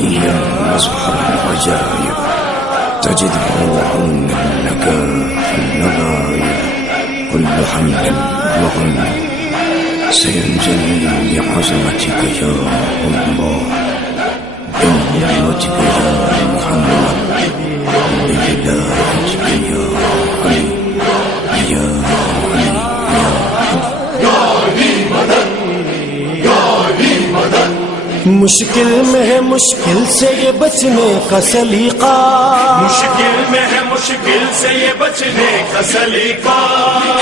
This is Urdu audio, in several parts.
هي مظهر العجائب، تجد روعون لك في النظائر. كل حمد وغنى سينجلي لعظمتك يا الله، بنعمتك يا محمد، بهدايتك يا علي يا علي يا علي مدد يا علي مدد. مشکل میں ہے مشکل سے یہ بچنے کا سلیقہ، مشکل میں ہے مشکل سے یہ بچنے کا سلیقہ،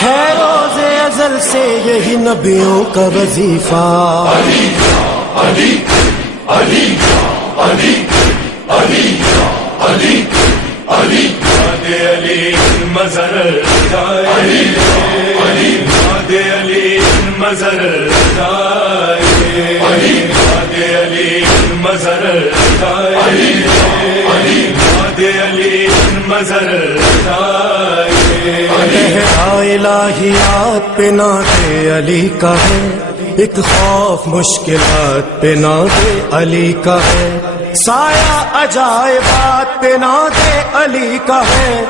ہے روز ازل سے یہی نبیوں کا وظیفہ. علی علی علی علی علی علی علی علی مظہر علی علی علی مظہر علی علی مظہر علی علی مظہر الہیات پہ ناز علی کا ہے، ایک خوف مشکلات پہ ناز علی کا ہے، سایہ عجائبات پہ ناز علی کا ہے،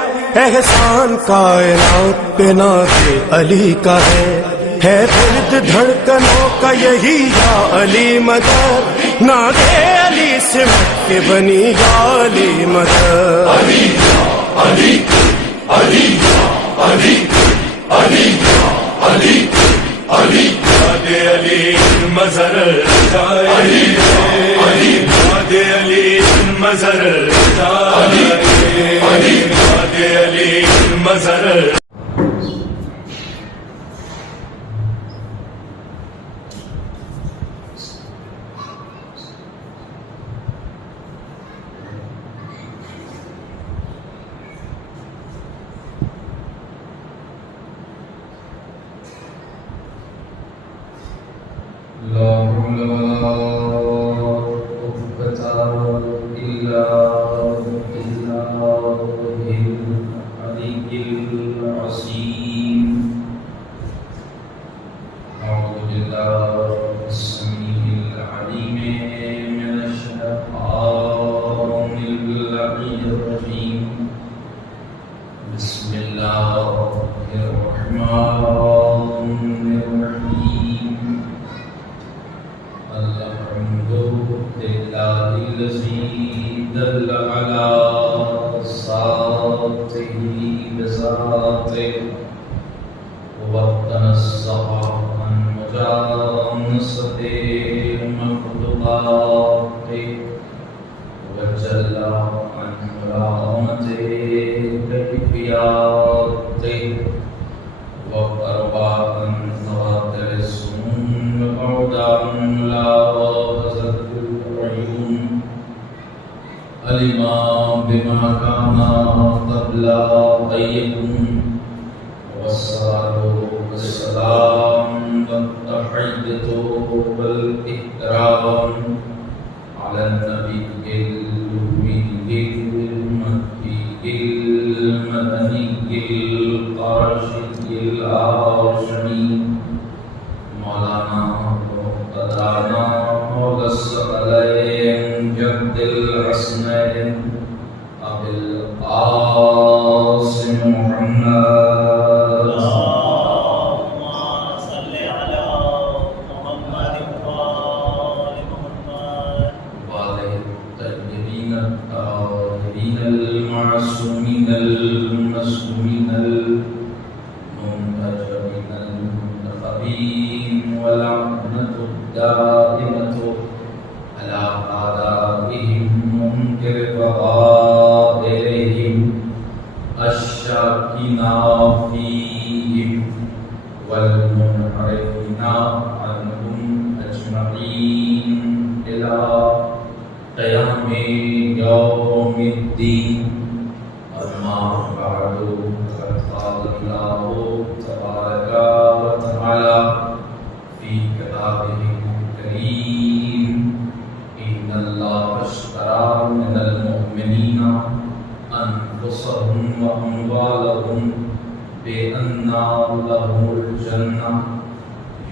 احسان کائنات پہ ناز علی کا ہے درد دھڑکنوں کا یہی یا علی مدد، ناز علی سے مٹ کے بنی یا علی مدد. علی علی علی علی علی علی علی علی مظہر علی علی علی مظہر علی علی مظہر.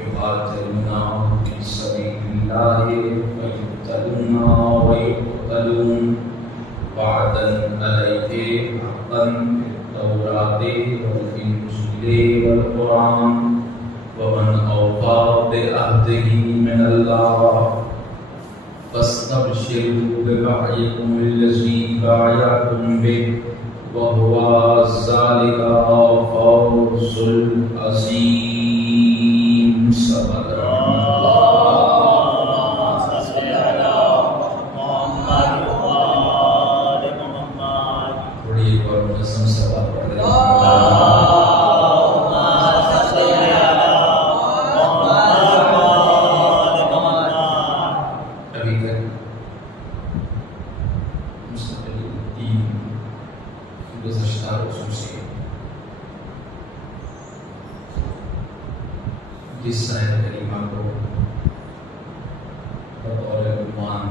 يقاتلون في سبيل الله ويقتلون وعدا عليك حقا في التوراة والإنجيل والقرآن ومن أوفى بعهده من الله فاستبشروا ببيعكم الذي بايعتم به وهو ذلك الفوز العظيم. صدق جس آیت کریمہ کو بطور عنوان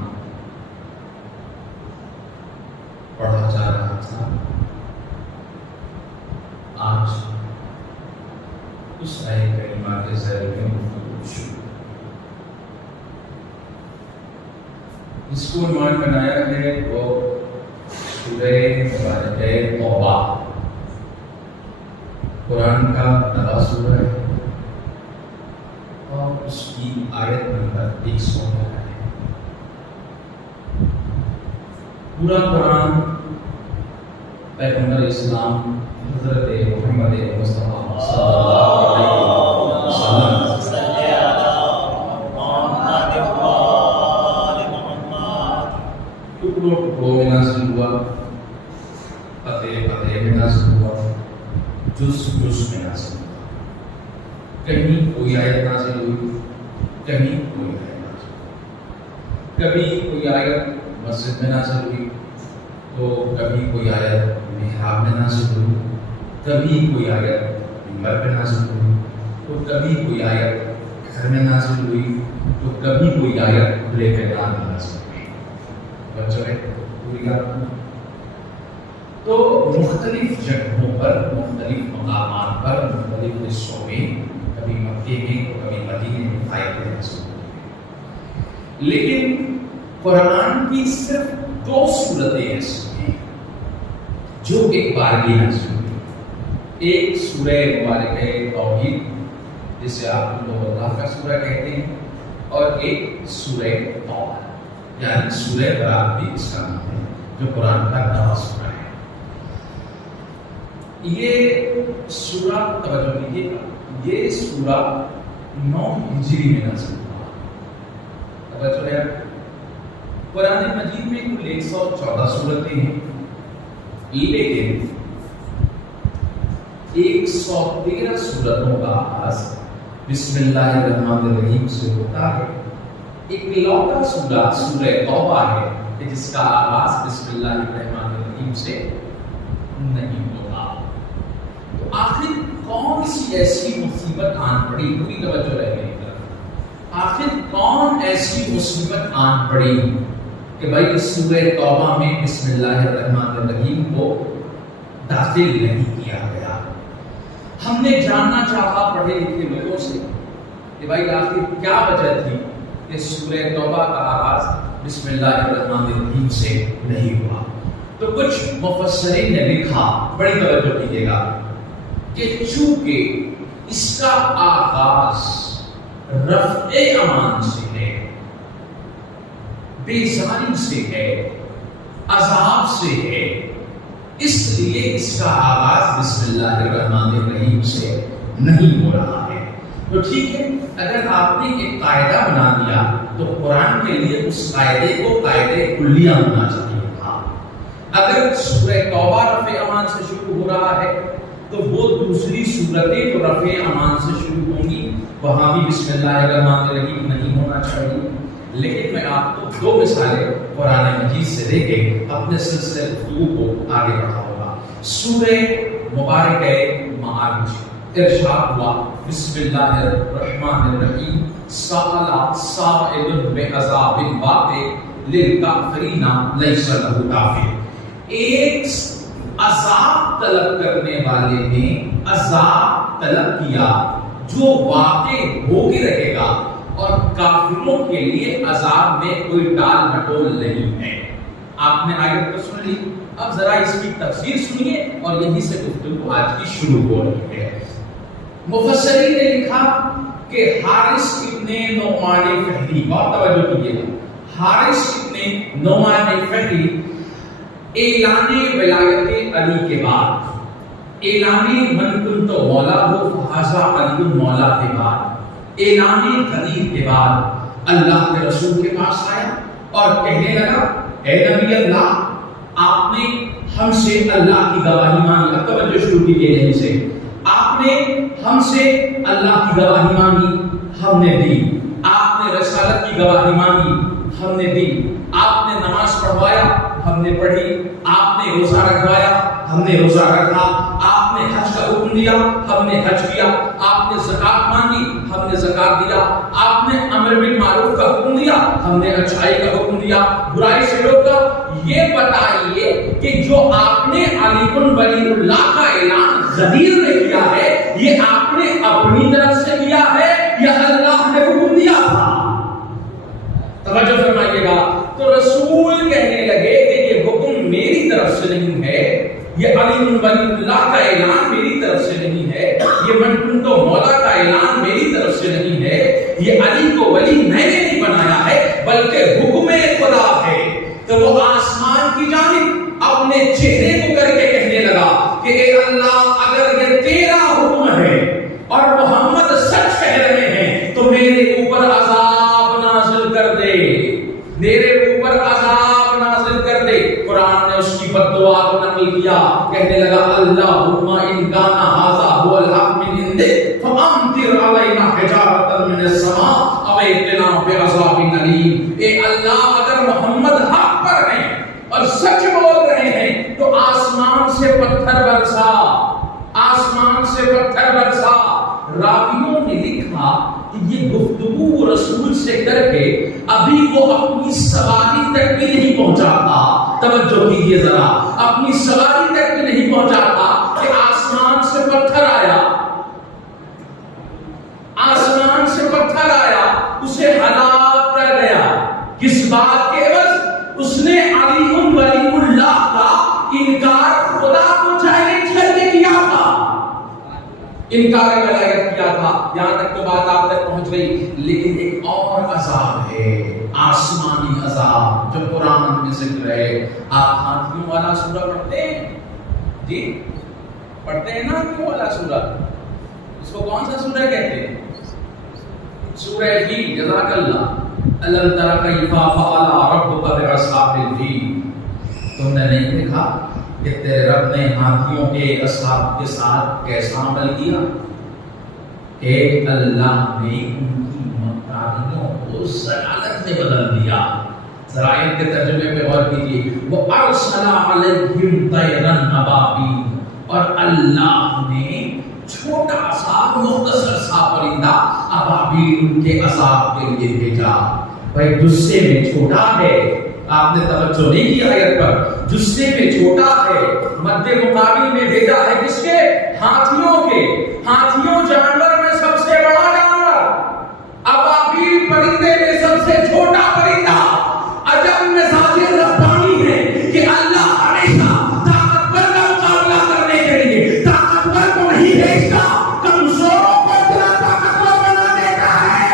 پڑھا جا رہا تھا، آج اس آیت کریمہ کے ذریعے گفتگو شروع. اس کو عنوان بنایا ہے وہ سورہ مبارکہ توبہ، قرآن کا نواں سورہ ہے اور اس کی آیت نمبر 111 ہے. پورا قرآن پیغمبر اسلام حضرت محمد مصطفیٰ صلی اللہ علیہ وسلم ٹکڑوں ٹکڑوں میں نازل ہوا، قطعے قطعے میں نازل ہوا، جز جز میں نازل ہوا. کہیں کوئی آیت نازل ہوئی، کہیں کوئی آیت نازل ہوئی. کبھی کوئی آیت مسجد میں نازل ہوئی تو کبھی کوئی آیت محراب میں نازل ہوئی، کبھی کوئی آیت منبر پہ نازل ہوئی تو کبھی کوئی آیت گھر میں نازل ہوئی تو کبھی کوئی آیت کھلے میدان میں نازل ہوئی. بچوں نے پوری بات تو مختلف جگہوں پر، مختلف مقامات پر، مختلف حصوں میں، کبھی مکے میں تو کبھی مدینے میں آیتیں نازل ہوئی. لیکن قرآن کی صرف 2 سورتیں ایسی ہیں جو ایک بار بھی نازل ہوئی. ایک سورہ مبارکہ توحید جسے آپ لوگ اللہ کا سورہ کہتے ہیں، اور ایک سورہ توبہ یعنی سورہ برات بھی اس کا نام ہے، جو قرآن کا نواں سورہ ہے. یہ سورہ توجہ دیجیے گا، یہ سورہ 9 ہجری میں نازل ہوا. توجہ ہے، قرآن مجید میں کل 114 سورتیں ہیں، لیکن 113 سورتوں کا آغاز بسم اللہ الرحمن الرحیم سے ہوتا ہے. ایک لوٹا سورہ سورہ توبہ ہے کہ جس کا آغاز بسم اللہ الرحمن الرحیم سے نہیں ہوتا. تو آخر کون سی ایسی مصیبت آن پڑی؟ پوری توجہ رہے گی. آخر کون ایسی مصیبت آن پڑی کہ بھائی اس سورہ توبہ میں بسم اللہ الرحمن الرحیم کو داخل نہیں کیا گیا؟ ہم نے جاننا چاہا پڑھے لکھے لوگوں سے کہ بھائی آخر کیا وجہ تھی کہ سورہ توبہ کا آغاز بسم اللہ الرحمن الرحیم سے نہیں ہوا. تو کچھ مفسرین نے لکھا، بڑی توجہ کیجیے گا، کہ چونکہ اس کا آغاز رفع امان سے ہے، بیزاری سے ہے، عذاب سے ہے، اس لیے اس کا آغاز بسم اللہ الرحمن الرحیم سے نہیں ہو رہا ہے. تو ٹھیک ہے، اگر آپ نے ایک قاعدہ بنا دیا تو قرآن کے لیے اس قاعدے کو قاعدے کلیہ ہونا چاہیے تھا. اگر سورہ توبہ رفع امان سے شروع ہو رہا ہے تو وہ دوسری سورتیں تو رفع امان سے شروع ہوں گی، وہاں بھی بسم اللہ الرحمن الرحیم نہیں ہونا چاہیے. لیکن میں آپ کو 2 مثالیں قرآن مجید سے دے کے اپنے سلسلے گفتگو کو آگے بڑھاؤں گا. سورہ مبارکہ معارج ارشاد ہوا بسم اللہ الرحمن الرحیم سأل سائل بعذاب واقع للکافرین لیس لہ دافع. ایک عذاب طلب کرنے والے نے عذاب طلب کیا جو واقع ہو کے رہے گا، اور کافروں کے لیے عذاب میں کوئی ٹال مٹول نہیں ہے. آپ نے آیت کو سن لی، اب ذرا اس کی تفسیر سنیے اور یہیں سے گفتگو آج کی شروع ہو رہی ہے۔ مفسرین نے لکھا کہ حارث ابن نعمان فہری، بہت توجہ کیجیے گا، حارث ابن نعمان فہری اعلان ولایت علی کے بعد، اعلان من کنت مولا ہو فہذا علی مولا کے بعد، اعلان غدیر کے بعد اللہ کے رسول کے پاس آیا اور کہنے لگا اے نبی اللہ، آپ نے ہم سے اللہ کی گواہی مانگی، اب توجہ شروع کیجیے یہیں سے، آپ نے ہم سے اللہ کی گواہی مانگی، ہم نے دی، آپ نے رسالت کی گواہی مانگی، ہم نے دی، آپ نے نماز پڑھوایا، ہم نے پڑھی، آپ نے روزہ رکھوایا، ہم نے روزہ رکھا، آپ نے حج کا حکم دیا، ہم نے حج کیا، آپ نے زکات مانگی، ہم نے زکات دیا، آپ نے امر بالمعروف کا حکم دیا، ہم نے اچھائی کا حکم دیا، برائی سے روکا۔ یہ بتائیے کہ جو آپ نے علی بن ولی اللہ کا اعلان غدیر میں کیا ہے، یہ آپ نے اپنی طرف سے کیا ہے یا اللہ نے حکم دیا تھا؟ توجہ فرمائیے گا۔ تو رسول کہنے لگے کہ یہ حکم میری طرف سے نہیں ہے، یہ علی بن ولی اللہ کا اعلان میری طرف سے نہیں ہے، یہ من کنت مولا کا اعلان میری طرف سے نہیں ہے، یہ علی کو ولی میں نے نہیں بنایا ہے بلکہ حکم خدا ہے۔ تو وہ آسمان کی جانب اپنے چہرے کو کر کے کہنے لگا کہ اے اللہ، اگر یہ تیرا حکم ہے اور محمد سچ کہہ رہے ہیں تو میرے اوپر عذاب نازل کر دے، میرے اوپر عذاب نازل کر دے۔ قرآن نے اس کی بددعا کو نقل کیا، کہنے لگا اللہم ان کان ھذا ھو الحق من عندک فامطر علینا حجارۃ من السماء او ائتنا بعذاب الیم۔ اے اللہ، اگر محمد حق پر ہیں اور سچ بول رہے ہیں تو آسمان سے پتھر برسا، آسمان سے پتھر برسا۔ راویوں نے لکھا کہ یہ گفتگو رسول سے کر کے ابھی وہ اپنی سواری تک بھی نہیں پہنچا تھا، توجہ کیجیے ذرا، اپنی سواری تک بھی نہیں پہنچا تھا کہ آسمان سے پتھر آیا، آسمان سے پتھر آیا، اسے ہلاک کر گیا۔ کس بات کے عوض؟ اس نے علی بن ولی اللہ کا انکار خدا کو چیلنج کر کے کیا تھا، انکار ولایت کیا تھا۔ یہاں تک تو بات آپ تک پہنچ گئی، لیکن ایک اور عذاب ہے، آسمانی عذاب جو قرآن میں ذکر ہے۔ آپ ہاتھیوں والا سورہ پڑھتے ہیں؟ جی پڑھتے ہیں نا ہاتھیوں والا سورہ؟ اس کو کون سا سورہ کہتے ہیں؟ سورہ فیل، جزاک اللہ۔ الم تر کیف فعل ربک باصحاب الفیل، تم نے نہیں دیکھا کہ تیرے رب نے ہاتھیوں کے اصحاب کے ساتھ کیسا عمل کیا؟ کہ اللہ نے ان کی مکاریوں کو ضلالت میں بدل دیا۔ ذرائع کے ترجمے پہ غور کیجیے، وہ ارسل علیہم طیرا ابابیل، اور اللہ نے چھوٹا سا مختصر سا پرندہ ابابیل ان کے عذاب کے لیے بھیجا۔ بھائی جسے میں چھوٹا ہے، آپ نے توجہ نہیں کی آیت پر، جسے میں چھوٹا ہے، مد مقابل میں بھیجا ہے کس کے؟ ہاتھیوں کے۔ ہاتھیوں جانور میں سب سے بڑا جانور، ابابیل پرندے میں سب سے چھوٹا پرندہ۔ عجب مزاج ربانی ہے کہ اللہ ہمیشہ طاقتور کا مقابلہ کرنے کے لیے طاقتور کو نہیں بھیجتا، کمزوروں کو اتنا طاقتور بنا دیتا ہے۔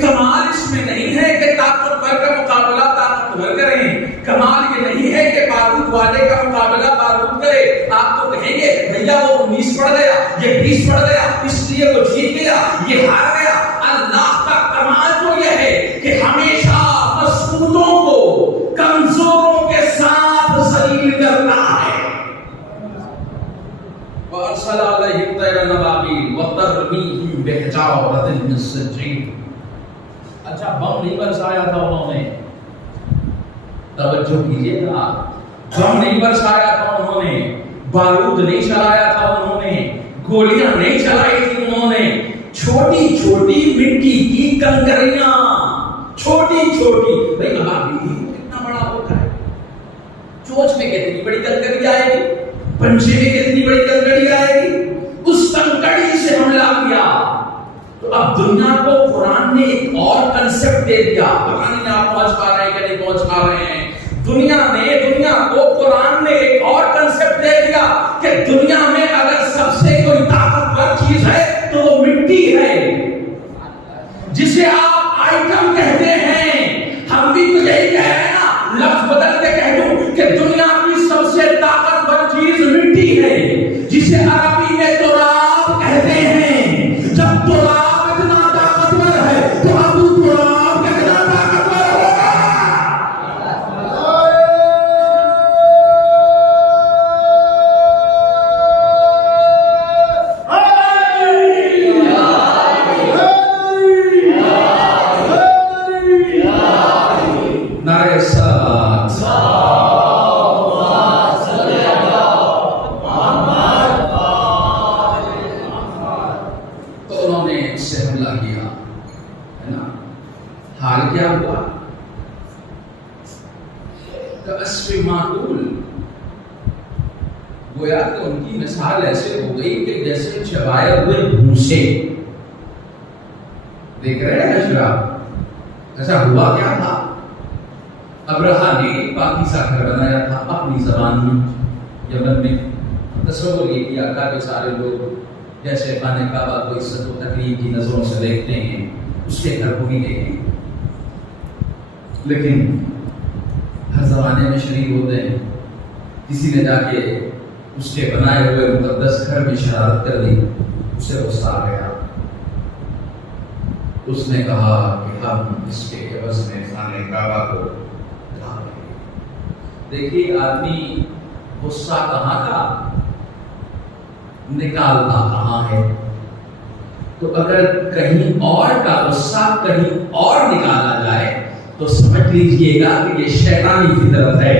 کمال اس میں نہیں ہے کہ طاقتور کا مقابلہ طاقتور کریں، کمال یہ نہیں ہے کہ بارود والے کا مقابلہ بارود کرے۔ آپ تو کہیں گے بھیا وہ 19 پڑ گیا، یہ 20 پڑ گیا، اس لیے وہ جیت گیا، یہ ہار گیا۔ اللہ کا کمال تو یہ ہے کہ ہمیشہ مضبوطوں کو کمزوروں کے ساتھ ذلیل کرنا ہے۔ وَأَرْسَلَ عَلَيْهِمْ طَيْرًا أَبَابِيلَ وَتَرْمِيهِم بِحِجَارَةٍ مِّن سِجِّيلٍ۔ اچھا بم نہیں برسایا تھا انہوں نے، توجہ کیجیے گا، بم نہیں برسایا تھا انہوں نے، بارود نہیں چلایا تھا انہوں نے، گولیاں نہیں چلائی تھی انہوں نے، چھوٹی چھوٹی مٹی کی کنکریاں، چھوٹی چھوٹی۔ بھائی ابابیل کتنا بڑا ہوتا ہے، چوچ میں کتنی بڑی کنکری آئے گی؟ پنجے میں کتنی بڑی کنکڑی آئے گی، اس کنکڑی سے حملہ کیا. تو اب دنیا کو قرآن نے ایک اور کنسپٹ دے دیا. پتہ نہیں آپ پہنچ پا رہے ہیں کہ نہیں پہنچ پا رہے ہیں. دنیا کو قرآن نے ایک اور کنسپٹ دے دیا کہ دنیا میں اگر سب سے کوئی طاقتور چیز ہے تو وہ مٹی ہے، جسے آپ آئٹم کہتے ہیں. ہم بھی تو یہی کہہ رہے ہیں نا، لفظ بدل کے کہہ دوں کہ دنیا کی سب سے طاقتور چیز مٹی ہے، جسے عربی میں تراب کہتے ہیں. جب تراب اتنا طاقتور ہے تو ابو تراب کتنا طاقتور ہوگا. نعرہ صلوات. تو انہوں نے اس سے حملہ کیا ہے نا. حال کیا ہوا؟ کاسف معقول. گویا کہ ان کی مثال ایسے ہو گئی کہ جیسے چبائے ہوئے بھوسے. دیکھ رہے ہیں حضرات، ایسا ہوا کیا تھا؟ ابرہا نے پاکیزہ گھر بنایا تھا اپنی زبان میں، یمن میں. تصور یہ کیا تھا کہ سارے لوگ جیسے خانہ کعبہ کو عزت و تکریم کی نظروں سے دیکھتے ہیں، اس کے گھر کو ہی دیکھیں. لیکن ہر زمانے میں شریک ہوتے ہیں. کسی نے جا کے اس کے بنائے ہوئے مقدس گھر میں شرارت کر دی، اسے غصہ آ گیا. اس نے کہا کہ ہم اس کے عوض میں خانہ کعبہ کو ڈھا دیں گے. دیکھیے آدمی غصہ کہاں کا نکالتا کہاں ہے. تو اگر کہیں اور کا غصہ کہیں اور نکالا جائے تو سمجھ لیجئے گا کہ یہ شیطانی فطرت ہے.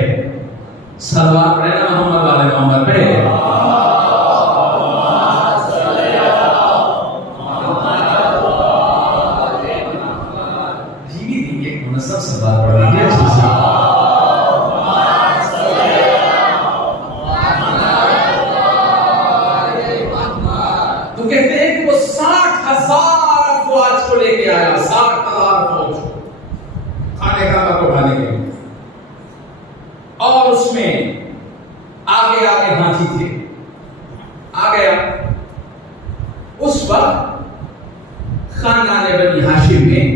صلوات پڑھیں نا محمد والے محمد پہ. منظم صلوات پڑھ لیجیے اچھی سے. تو کہتے ہیں کہ وہ 60,000 افواج کو لے کے آیا. 60,000 فوج خانہ کعبہ کو ڈھانے کے لیے. اور اس میں آگے آگے ہاتھی تھے. آ گیا. اس وقت خاندان بنی ہاشم میں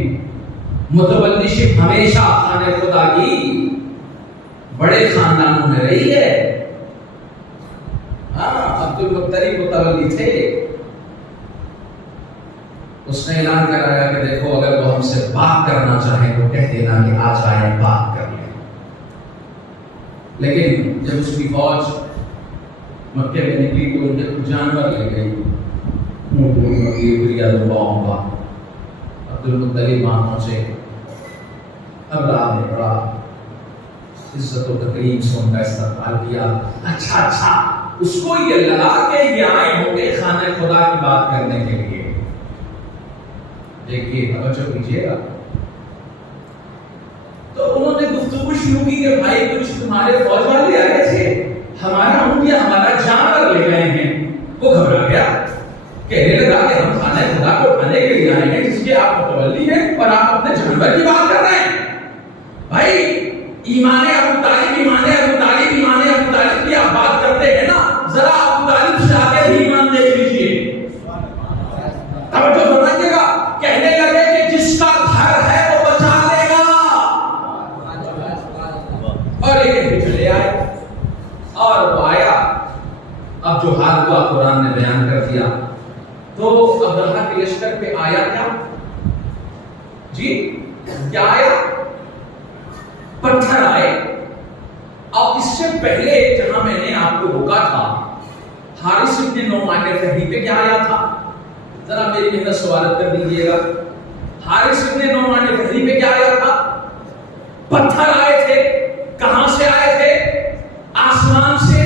متولی شپ ہمیشہ خانہ خدا کی بڑے خاندانوں میں رہی ہے. عبد المطلب متولی تھے. اس نے اعلان کرایا کہ دیکھو اگر وہ ہم سے بات کرنا چاہیں تو کہہ دینا کہ آج آئے بات کر لیں. لیکن جب اس کی فوج مکے میں نکلی تو ان کے کچھ جانور لے گئی. عبد المطلب وہاں پہنچے. ابراہ نے بڑا عزت و تکریم سے ان کا استقبال کیا. اچھا اس کو یہ لگا کہ یہ آئے ہوں گے خانہ خدا کی بات کرنے کے لیے. دیکھیے توجہ کیجیے گا. تو انہوں نے گفتگو شروع کی کہ بھائی کچھ تمہارے فوج والے آئے تھے، ہمارا اونٹیا ہمارا جانور لے گئے ہیں. وہ گھبرا گیا، کہنے لگا کہ ہم خانہ خدا کو اٹھانے کے لیے آئے ہیں جس کے آپ متولی ہیں اور آپ اپنے جانور کی بات کر رہے ہیں. بھائی ایمان ابو طالب کی آپ بات کرتے ہیں نا، ذرا ابو طالب سے آگے بھی ایمان دیکھ لیجیے. توجہ فرمائیے گا. کہنے لگے کہ جس کا گھر ہے وہ بچا لے گا. اور ایک چلے آئے اور وہ آیا. اب جو حال ہوا قرآن نے بیان کر دیا. تو ابرہا کے لشکر پہ آیا کیا جی؟ کیا آیا؟ پتھر آئے. اور اس سے پہلے جہاں میں نے آپ کو روکا تھا، حارث ابن نعمان فہری پہ کیا آیا تھا؟ ذرا میری محنت سوالت کر دیجیے گا. حارث ابن نعمان فہری پہ کیا آیا تھا؟ پتھر آئے تھے. کہاں سے آئے تھے؟ آسمان سے.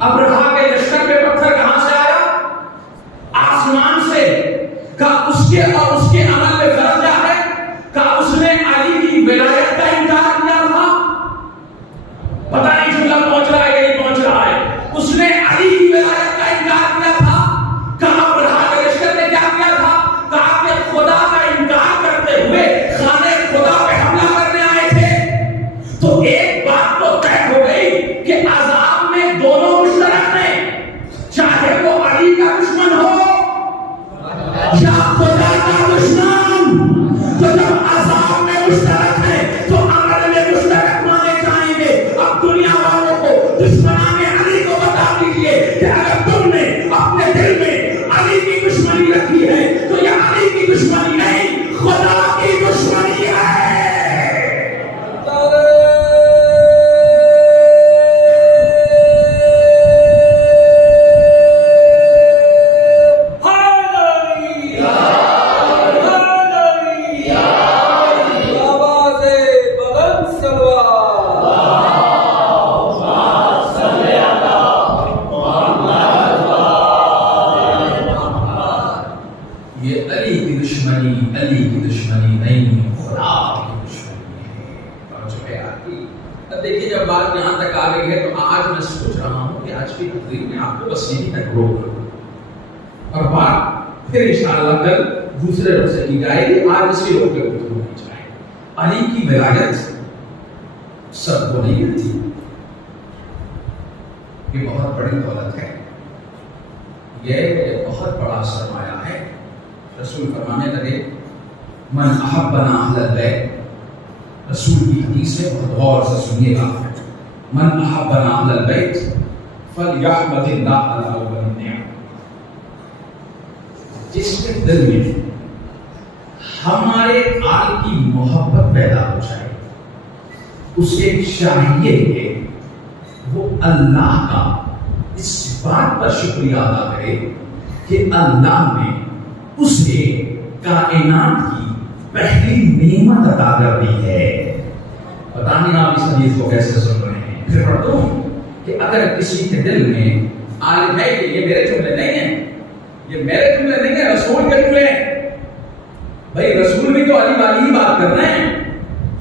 ابرہا کے لشکر پہ پتھر کہاں سے آیا؟ آسمان سے. کہا اس کے اور اس کے عمل میں فرق کیا ہے؟ کہا اس نے علی کی ولایت کا انکار کیا تھا. پتہ نہیں جملہ پہنچ رہا ہے کہ نہیں پہنچ رہا ہے. اس نے خیال کی. اب دیکھیے جب بات یہاں تک آ گئی ہے تو آج میں سوچ رہا ہوں کہ آج کی تقریب میں آپ کو بس یہی تک روک کروں اور بات پھر انشاءاللہ کل دوسرے رخ سے کی جائے گی. آج اسی روک کے گفتگو نہیں چاہے. علی کی ولایت سب کو نہیں ملتی. یہ بہت بڑی دولت ہے, یہ بہت بڑا سرمایہ ہے. رسول فرمانے لگے من احبنا اہل البیت, رسول کی حدیث ہے, بہت غور سے سنیے گا. من احبنا اہل البیت فلیحمد اللہ علی اول النعم. جس کے دل میں ہمارے آل کی محبت پیدا ہو جائے اسے چاہیے کہ وہ اللہ کا اس بات پر شکریہ ادا کرے کہ اللہ نے اسے کائنات کی پہلی نعمت عطا کر دی ہے. پتہ نہیں آپ اس حدیث کو کیسے سن رہے ہیں. پھر پڑھتا ہوں کہ اگر کسی کے دل میں آل بیت, یہ میرے جملے نہیں ہیں, یہ میرے جملے نہیں ہیں, رسول کے جملے ہیں. بھائی رسول بھی تو علی والی ہی بات کر رہے ہیں.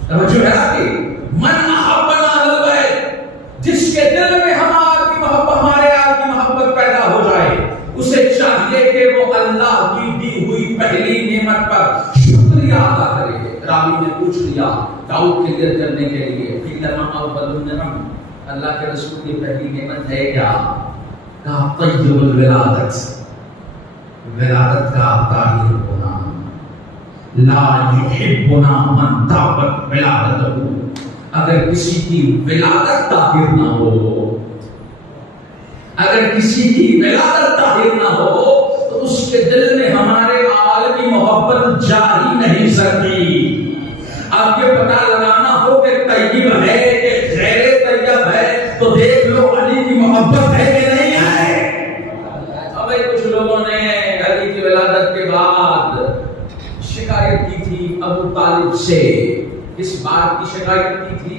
توجہ ہے آپ کی. من احبنا اہل البیت, جس کے دل میں ہمارے آل کی محبت پیدا ہو جائے اسے چاہیے کہ وہ اللہ کی دی ہوئی پہلی نعمت پر شکریہ ادا کرے. راوی نے پوچھ لیا داؤد کے لیے کرنے کے لیے اللہ کے رسول کی پہلی نعمت ہے کیا؟ کہا طیب الولادت, ولادت کا طاہر ہونا. لا یحبنا من طابت ولادتہ, اگر کسی کی ولادت طاہر نہ ہو, اگر کسی کی ولادت طاہر نہ ہو تو اس کے دل میں ہمارے آل کی محبت جا ہی نہیں سکتی. آپ یہ پتہ لگانا ہو کہ طیب ہے کہ غیر طیب ہے تو دیکھ لو علی کی محبت ہے کہ نہیں ہے. اب کچھ لوگوں نے علی کی ولادت کے بعد شکایت کی تھی ابو طالب سے. کس بات کی شکایت کی تھی؟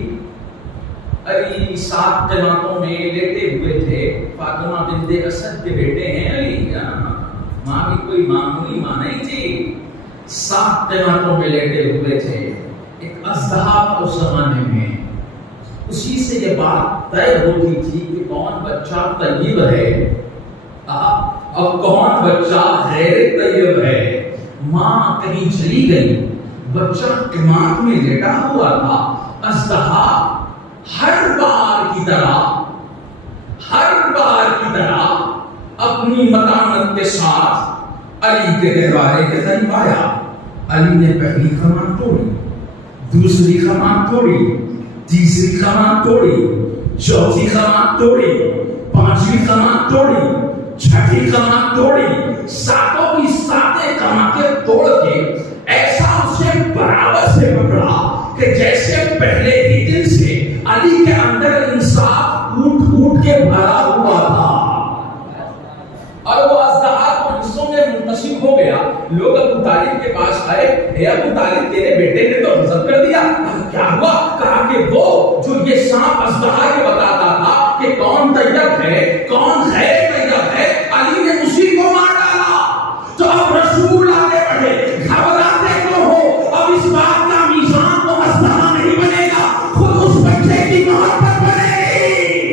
علی 7 قیامتوں میں لیٹے ہوئے تھے. فاطمہ بنت اسد کے بیٹے ہیں علی, ماں بھی کوئی معمولی ماں نہیں تھی. 7 قیامتوں میں لیٹے ہوئے تھے. ایک اژدہا اس زمانے میں, اسی سے یہ بات طے ہوتی تھی کہ کون بچہ طیب ہے اور کون بچہ غیر طیب ہے. ماں کہیں چلی گئی, بچہ قیامت میں لیٹا ہوا تھا. اژدہا ہر بار کی طرح اپنی متانت کے ساتھ علی کے گہوارے کے قریب آیا. علی نے پہلی کمان توڑی, دوسری کمان توڑی, تیسری کمان توڑی, چوتھی کمان توڑی, 5ویں کمان توڑی, 6ٹھی کمان توڑی. 7 کی 7 کمانیں توڑ کے ایسا اسے برابر سے پکڑا کہ جیسے پہلے ہی دن سے علی کے اندر انصاف اٹھ کے بھرا ہوا تھا. اور وہ اژدہا کو حصوں میں منتشر ہو گیا. لوگ ابو طالب کے پاس آئے, اے ابو طالب تیرے بیٹے نے تو ہضم کر دیا, کیا ہوا؟ کہا کہ وہ جو یہ سانپ اژدہا کے بتاتا تھا کہ کون طیب ہے کون غیر طیب ہے, علی نے اسی کو مار ڈالا. تو اب رسول آگے بڑھے, گھبراتے کیوں ہو؟ اب اس بات کا میزان تو اژدہا نہیں بنے گا, خود اس بچے کی محبت بنے گی.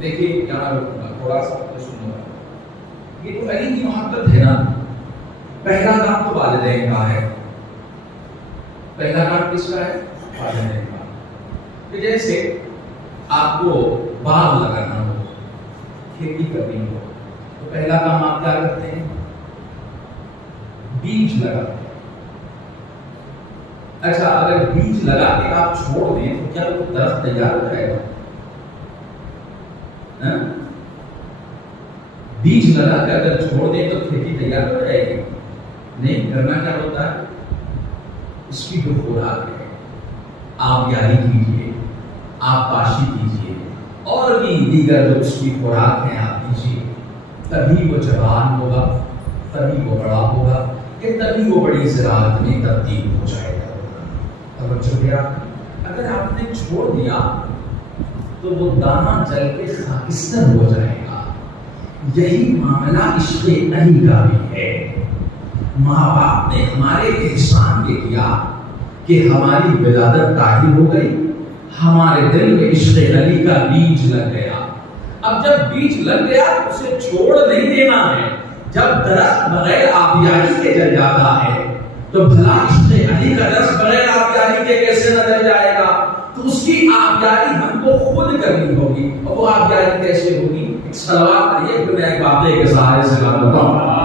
دیکھیے یہاں تھوڑا سا سنو, یہ تو علی کی محبت ہے نا. پہلا کام تو والدین کا ہے. پہلا کام کس کا ہے؟ والدین کا. کہ جیسے آپ کو باغ لگانا ہو, کھیتی کرنی ہو, تو پہلا کام آپ کیا کرتے ہیں؟ بیج لگاتے ہیں. اچھا اگر بیج لگا کے آپ چھوڑ دیں تو کیا وہ درخت تیار ہو جائے گا؟ بیج لگا کے اگر چھوڑ دیں تو کھیتی تیار ہو جائے گی؟ نہیں. کرنا کیا ہوتا ہے؟ اس کی جو خوراک ہے آپ یاری کیجیے, آپ پاشی کیجیے, اور بھی دیگر جو اس کی خوراک ہے آپ دیجیے. تبھی وہ جوان ہوگا, تبھی وہ بڑا ہوگا, کہ تبھی وہ بڑی زراعت میں تبدیل ہو جائے گا. توجہ دیا. اگر آپ نے چھوڑ دیا تو وہ دانا جل کے خاکستر ہو جائے گا. یہی معاملہ عشق علی کا بھی ہے. ماں باپ نے ہمارے احسان یہ کیا کہ ہماری ولادت طاہر ہو گئی, ہمارے دل میں عشق علی کا بیج لگ گیا. اب جب بیج لگ گیا تو اسے چھوڑ نہیں دینا ہے. جب درخت بغیر آبیاری کے جل جاتا ہے تو بھلا عشق علی کا درخت بغیر آبیاری کے کیسے نہ جل جائے گا؟ تو اس کی آبیاری ہم کو خود کرنی ہوگی. اور وہ آبیاری کیسے ہوگی؟ ایک سوال کریے پھر میں ایک واقعے کے سہارے سے بات بتاؤں.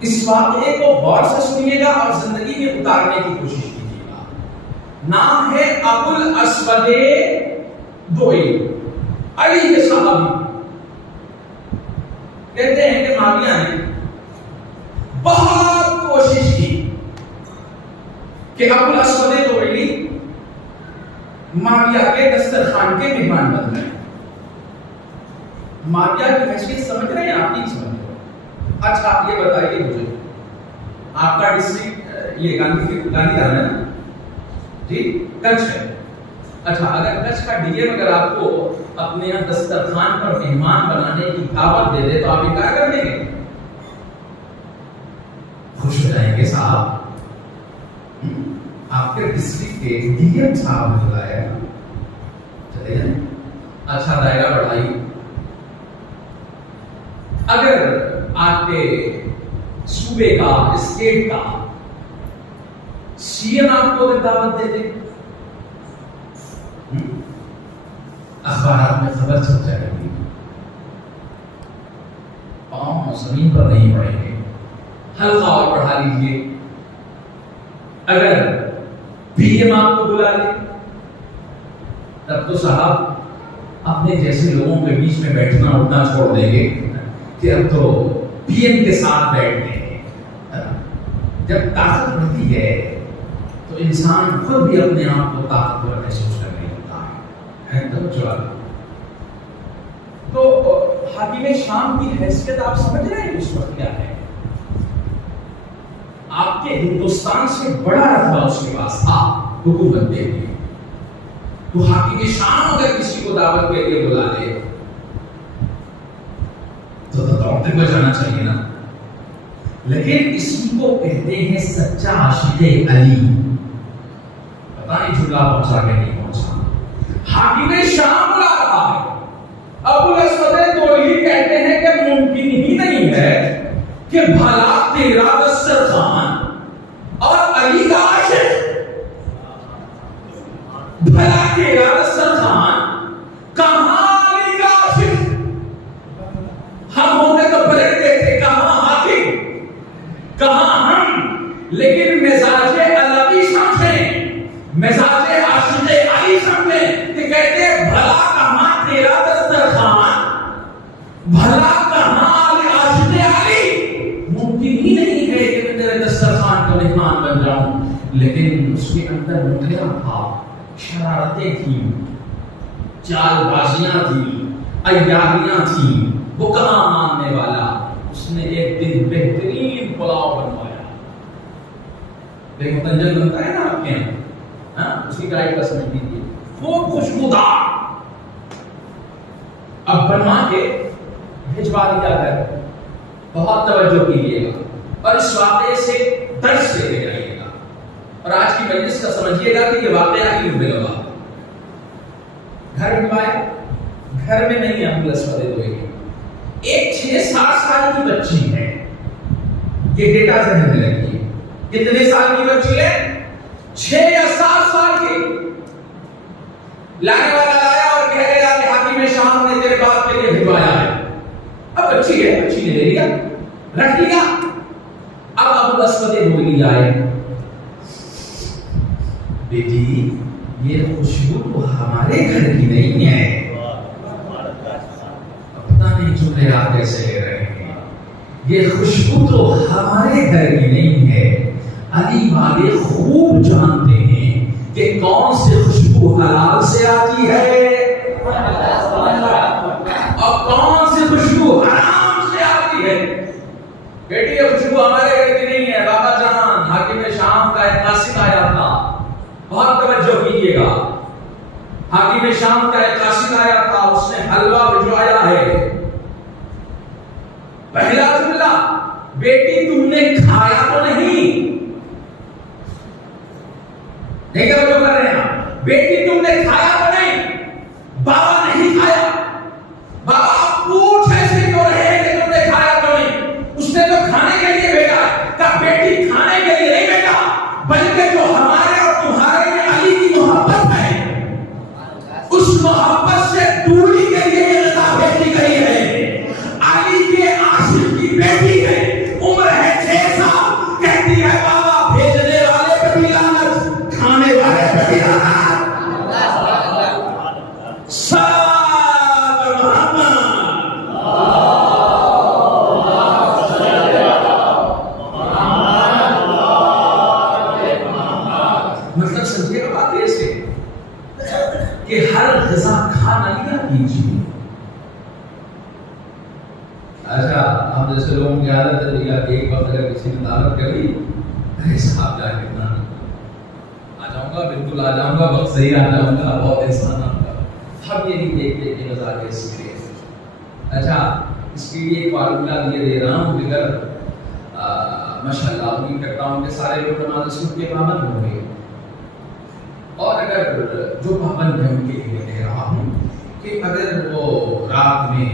اس واقعے کو غور سے سنیے گا اور زندگی میں اتارنے کی کوشش کیجیے گا. نام ہے ابو الاسود دوئی, علی کے صحابی. کہتے ہیں کہ معاویہ نے بہت کوشش کی کہ ابو الاسود دوئی معاویہ کے دسترخوان کے مہمان بن گئے. معاویہ کی حیثیت سمجھ رہے ہیں آپ؟ نہیں سمجھ رہے. اچھا آپ یہ بتائیے مجھے, آپ کا ڈسٹرکٹ یہ گاندھی دھام ہے نا جی, کچھ ہے. اچھا اگر کچھ کا ڈی ایم اگر آپ کو اپنے یہاں دسترخوان پر مہمان بنانے کی دعوت دے دے تو آپ انکار کر دیں گے؟ خوش ہو جائیں گے صاحب. آپ کے ڈسٹرکٹ کے ڈی ایم صاحب نے بلایا, چلے جائیں. اچھا دائرہ بڑھائی. اگر آپ کے صوبے کا, اسٹیٹ کا سی ایم آپ کو اگر دعوت دے دے, اخبارات میں خبر چھپ جائے گی, پاؤں زمین پر نہیں پڑیں گے. حلقہ اور بڑھا لیجیے. اگر پی ایم آپ کو بلا لے تب تو صاحب اپنے جیسے لوگوں کے بیچ میں بیٹھنا اٹھنا چھوڑ دیں گے کہ اب تو پی ایم کے ساتھ بیٹھتے ہیں. جب طاقت بڑھتی ہے تو انسان خود بھی اپنے آپ کو طاقتور محسوس کرنے لگتا ہے. تو حاکم شام کی حیثیت آپ سمجھ رہے ہیں اس وقت کیا ہے؟ آپ کے ہندوستان سے بڑا رتبہ اس کے پاس تھا حکومت دے ہوئے. تو حاکم شام اگر کسی کو دعوت کے لیے بلا لے تو تک بچانا چاہیے نا. لیکن اسی کو کہتے ہیں سچا عاشق علی. پتہ نہیں جھولا پہنچا کہ نہیں پہنچا. حاکم شام بلا رہا ہے. ابو الاسود دوئی کہتے ہیں کہ ممکن ہی نہیں ہے کہ بھلا تیرا دسترخوان اور علی کا عاشق, بھلا تیرا دسترخوان کہاں علی کا عاشق. ہم ہوتے تو پلٹتے تھے, کہاں حاکم کہاں ہم. لیکن مزاج علوی سمجھیں, مزاج عاشق علی سمجھیں کہ کہتے ہیں بھلا کہاں تیرا دسترخوان, بھلا کہاں عاشق علی. ممکن ہی نہیں ہے کہ میں تیرے دسترخوان کا مہمان بن جاؤں. لیکن اس کے اندر نخرہ تھا, شرارتیں تھیں, چال بازیاں تھیں, عیاریاں تھیں. وہ کہاں ماننے والا. اس نے ایک دن بہترین پلاؤ بنوایا. دیکھو تنجن بنتا ہے نا آپ کے یہاں, اس کی ڈائٹ کا سمجھ لیجیے, وہ خوشبودار. اب بنوا کے بھجوا دیا گھر. بہت توجہ کیجیے گا اور اس واقعے سے درس لے کے جائیے گا. اور آج کی مجلس کا سمجھیے گا کہ یہ واقعہ ہی میں لگا. گھر بنوایا, گھر میں نہیں ابو الاسود دوئی. ایک 6-7 سال کی بچی ہے. یہ ڈیٹا ذہن میں رکھیے. کتنے سال کی بچی ہے؟ 6 یا 7 سال کی. لانے والا لایا اور کہہ گیا کہ حاکم شام نے تیرے باپ کے لیے بھجوایا ہے. اب بچی ہے, بچی نے لے لیا, رکھ لیا. اب ابو الاسود دوئی آئے, بیٹی یہ خوشبو تو ہمارے گھر کی نہیں ہے. چلے آپ کیسے لے رہے ہیں؟ یہ خوشبو تو ہمارے گھر کی نہیں ہے. علی والے خوب جانتے ہیں کہ کون سے خوشبو حلال سے آتی ہے حلوہ بھجوایا ہے. پہلا جملہ بیٹی تم نے کھایا تو نہیں. دیکھیں وہ جو کر رہے ہیں, بیٹی تم نے کھایا تو نہیں, بابا نہیں کھایا. بابا آپ پوچھ ایسے کیوں رہے ہیں کہ تم نے کھایا تو نہیں؟ اس نے تو کھانے کے لیے بھیجا ہے. کہا بیٹی کھانے کے لیے نہیں بھیجا, بلکہ جو ہمارے اور تمہارے میں علی کی محبت ہے, اس محبت سے دوری کے لیے یہ غذا بھیجی گئی ہے. علی کے عاشق کی بیٹی ہے, عمر ہے 6 سال, کہتی ہے بابا بھیجنے والے پہ بھی لعنت, کھانے والے پہ بھی لعنت. مطلب سمجھے گا بات ایسے کہ ہر غذا کھا نہ لیا کیجیے. اچھا ہم جیسے لوگوں کی عادت ہے کہ ایک وقت اگر کسی نے دعوت کری, ارے صاحب جا کتنا آ جاؤں گا, بالکل آ جاؤں گا, وقت صحیح آ جاؤں گا, بہت احسان آؤں گا. ہم یہی دیکھ دیکھ کے غذا کے سیکھ رہے ہیں. اچھا اس کے لیے ایک فارمولا دے رہا ہوں, اگر ماشاء اللہ امید کرتا ہوں کہ سارے لوگ نماز صبح کے پابند ہوں گے, اور اگر جو پابند ہیں ان کے لیے کہہ رہا ہوں کہ اگر وہ رات میں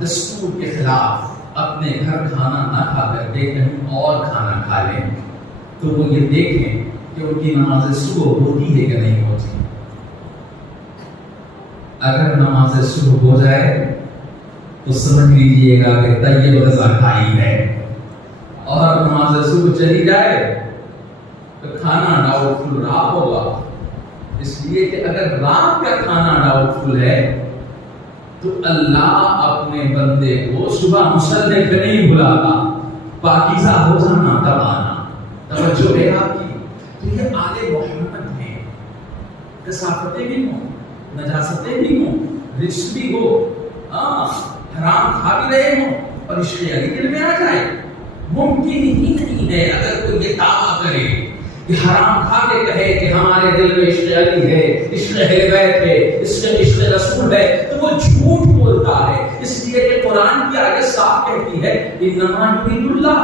دستور کے خلاف اپنے گھر کھانا نہ کھا کر کے کہیں اور کھانا کھا لیں, تو وہ یہ دیکھیں کہ ان کی نماز صبح ہوتی ہے کہ نہیں ہوتی. اگر نماز صبح ہو جائے تو سمجھ لیجیے گا کہ طیب غذا کھائی ہے, اور نماز صبح چلی جائے تو کھانا ڈاؤٹ فل رہا ہوگا. اس لیے کہ اگر رات کا کھانا ڈاؤٹ فل ہے تو اللہ اپنے بندے کو صبح مصلی پہ نہیں بلاتا, پاکیزہ ہو جانا دبانا. توجہ ہے آپ کی. تو یہ آل محمد ہیں, کثافتیں بھی ہوں, نجاستیں بھی ہوں, رزق بھی ہو, حرام کھا بھی رہے ہوں, اور عشق علی دل میں آ جائے. ممکن ہی نہیں ہے اگر کوئی یہ دعویٰ کرے کہ حرام کھا کے کہے کہ ہمارے دل میں عشق علی ہے, عشق اہل بیت ہے, عشق رسول ہے, تو وہ جھوٹ بولتا ہے. اس لیے کہ قرآن کی آیت صاف کہتی ہے انما یرید اللہ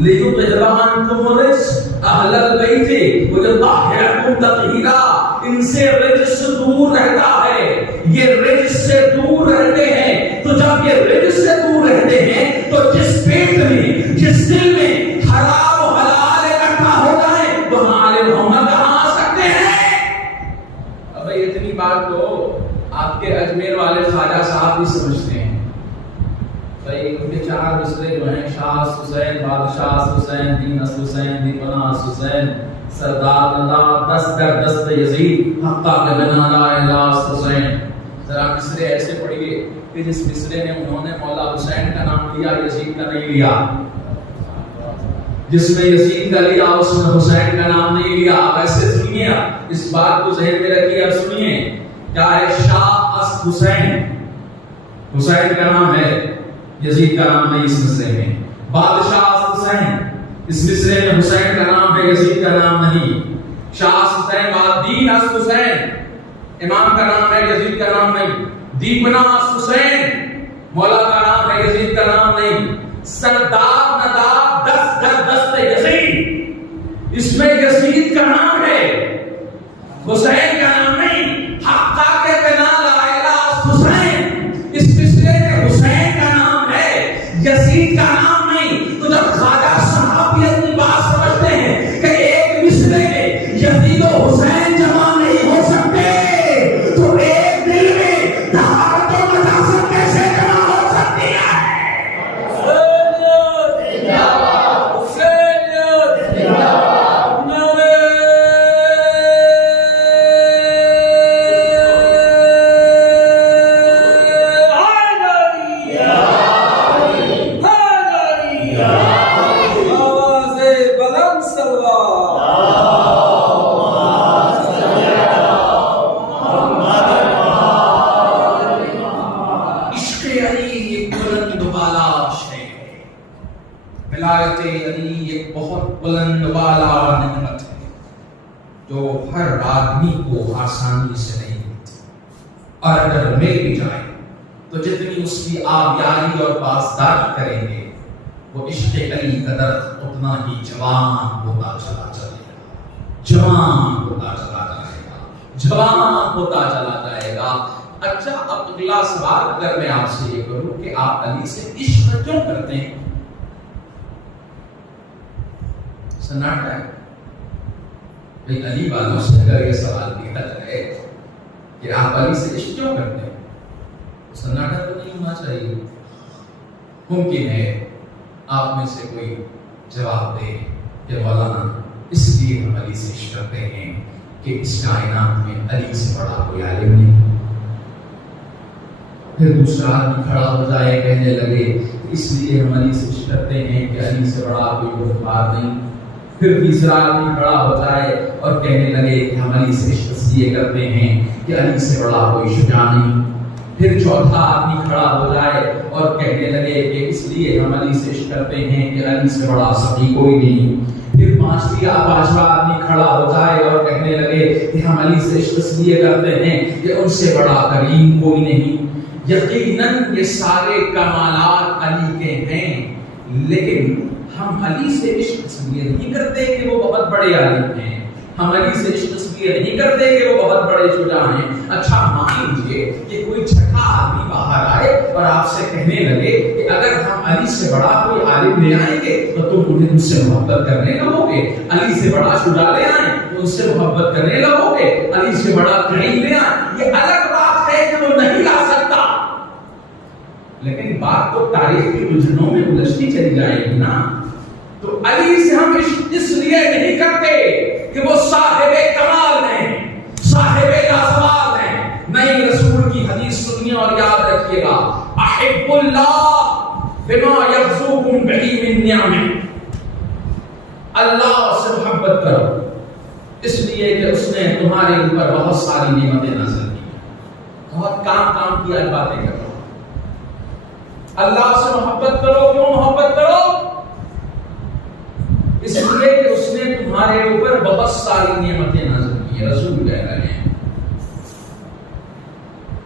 لیطہر عنکم الرجس اہل البیت ویطہرکم تطہیرا. ان سے رجس دور رہتا ہے, یہ رجس سے دور رہتے ہیں. تو جب یہ رجس سے دور رہتے ہیں تو جس پیٹ میں, جس دل میں حرام و حلال اکٹھا ہوتا ہے, وہاں آل محمد کہاں آ سکتے ہیں؟ اب اتنی بات تو آپ کے اجمیر والے خواجہ صاحب بھی سمجھتے ہیں. بھائی ان کے 4 مصرے جو ہیں, شاہ حسین, بادشاہ حسین, دین حسین, دیوانہ حسین, سردار اللہ, دست در دست یزید, حقا کے بنا لا الہ حسین. ذرا مصرے ایسے پڑھیے کہ جس مصرے میں انہوں نے مولا حسین کا نام لیا, یزید کا نہیں لیا. جس میں یزید کا لیا اس میں حسین کا نام نہیں لیا. آپ ایسے سنیے, اس بات کو ذہن میں رکھیے, اب سنیے کیا ہے. شاہ اس حسین, حسین کا نام ہے, یزید کا نام نہیں اس مصرے میں. بادشاہ حسین, اس مصرے میں حسین کا نام ہے, یزید کا نام نہیں. شاہ حسین, دین حسین, امام کا نام ہے, یزید کا نام نہیں. دیپنا حسین, مولا کا نام ہے, یزید کا نام نہیں. سردار نداب, دست در دست یزید, اس میں یزید کا نام ہے, حسین کا نام نہیں. حقا کے بنا لا الہ حسین, اس مصرے میں حسین کا نام ہے, یزید کا نام نہیں. تو جب خواجہ صاحب بھی اپنی بات سمجھتے ہیں کہ ایک مصرے میں یزید و حسین جمع نہیں ہو سکتے, تو ایک دل میں طہارت و نجاست کیسے جمع ہو سکتی ہے؟ ولایت علی ایک بہت بلند بالا نعمت ہے جو ہر آدمی کو آسانی سے نہیں ملتی, اور اگر مل بھی جائے تو جتنی اس کی آبیاری اور پاسداری کریں گے وہ عشق علی کا درخت اتنا ہی جوان ہوتا چلا جائے گا، جوان ہوتا چلا جائے گا، جوان ہوتا چلا جائے گا۔ اچھا، اب اگلا سوال اگر میں آپ سے یہ کروں کہ آپ علی سے عشق کیوں کرتے ہیں؟ سناٹا ہے بھئی، علی والوں سے اگر یہ سوال کیا جائے کہ آپ علی سے عشق کیوں کرتے ہیں، سناٹا تو نہیں ہونا چاہیے۔ ممکن ہے آپ میں سے کوئی جواب دے کہ مولانا اس لیے ہم علی سے عشق کرتے ہیں کہ اس کائنات میں علی سے بڑا کوئی عالم نہیں۔ پھر دوسرا آدمی کھڑا ہو جائے کہنے لگے اس لیے ہم علی سے عشق کرتے ہیں کہ علی سے بڑا کوئی گفتگو نہیں۔ پھر تیسرا آدمی کھڑا ہو جائے اور کہنے لگے کہ ہم علی سے عشق اس لیے کرتے ہیں کہ علی سے بڑا کوئی شجاع نہیں۔ پھر چوتھا آدمی کھڑا ہو جائے اور کہنے لگے کہ اس لیے ہم علی سے عشق کرتے ہیں کہ علی سے بڑا سخی کوئی نہیں۔ پھر پانچواں آدمی کھڑا ہو جائے اور کہنے لگے کہ ہم علی سے عشق اس لیے کرتے ہیں کہ ان سے بڑا کریم کوئی نہیں۔ یقیناً یہ سارے کمالات علی کے ہیں، لیکن ہم علی سے عشق اس لیے نہیں کرتے کہ وہ بہت بڑے عالم ہیں، ہم علی سے عشق اس لیے نہیں کرتے کہ وہ بہت بڑے شجاع ہیں۔ اچھا مان لیجیے کہ کوئی چھٹا آدمی باہر آئے اور آپ سے کہنے لگے کہ اگر ہم علی سے بڑا کوئی عالم لے آئیں گے تو تم انہیں ان سے محبت کرنے لگو گے، علی سے بڑا شجاع لے آئیں تو ان سے محبت کرنے لگو گے، علی سے بڑا کریم لے آئیں۔ یہ الگ بات ہے کہ وہ نہیں لا سکتا، لیکن بات تو تاریخ کی الجھنوں میں الجھتی چلی جائے گی نا۔ تو علی سے ہم اس لیے نہیں کرتے کہ وہ صاحب کمال ہیں، صاحب لازوال ہیں، نہیں۔ رسول کی حدیث سنیے اور یاد رکھیے گا، احب اللہ بما یغزوکم بہ من نعمہ، اللہ سے محبت کرو اس لیے کہ اس نے تمہارے اوپر بہت ساری نعمتیں نازل کی، بہت کام کی باتیں کرو۔ اللہ سے محبت کرو، کیوں محبت کرو؟ اس لیے کہ اس نے تمہارے اوپر بہت ساری نعمتیں نازل کی ہیں، رسول کہہ رہے ہیں،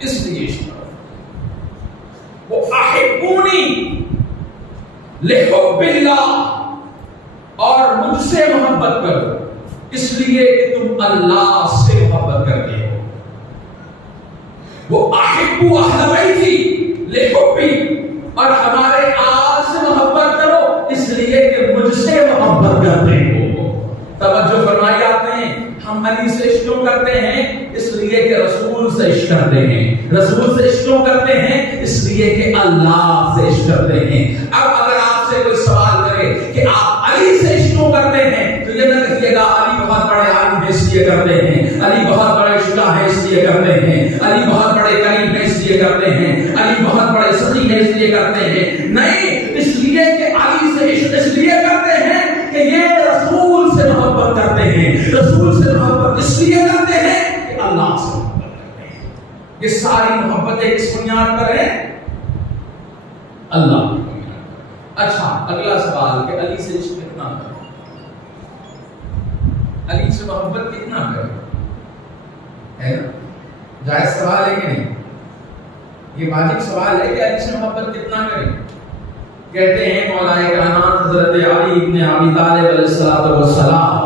اس لیے عشق کرو۔ وہ احبونی لحب اللہ، اور مجھ سے محبت کرو اس لیے کہ تم اللہ سے محبت کرتے ہو۔ وہ احبو اہل بیتی لحبی، اور ہمارے آل سے محبت کرو اس لیے کہ مجھ سے محبت کرتے ہو۔ توجہ فرمائی آپ نے، ہم علی سے عشق کیوں کرتے ہیں؟ اس لیے کہ رسول سے عشق کرتے ہیں، رسول سے عشق کیوں کرتے ہیں؟ اس لیے کہ اللہ سے عشق کرتے ہیں۔ اب اگر آپ سے کوئی سوال کرے کہ آپ علی سے عشق کیوں کرتے ہیں تو یہ نہ کہیے گا علی بہت بڑے عالم ہے اس لیے کرتے ہیں، علی بہت بڑے شجاع ہے اس لیے کرتے ہیں، علی بہت بڑے کریم ہے اس لیے کرتے ہیں، علی بہت بڑے سخی ہے اس لیے کرتے ہیں۔ نہیں، اس لیے کہ علی سے عشق اس لیے کرتے ہیں کہ یہ رسول سے محبت کرتے ہیں، رسول سے محبت اس لیے کرتے ہیں کہ اللہ سے محبت کرتے ہیں۔ یہ ساری محبتیں کس بنیاد پر ہیں؟ اللہ کی بنیاد پر۔ اچھا، اگلا سوال کہ علی سے عشق کتنا کرو، علی سے محبت کتنا کرو، ہے نا؟ جائز سوال ہے کہ نہیں؟ یہ واجب سوال ہے کہ علی سے محبت کتنا کریں؟ کہتے ہیں مولا کائنات حضرت علی ابن ابی طالب علیہ الصلوۃ والسلام،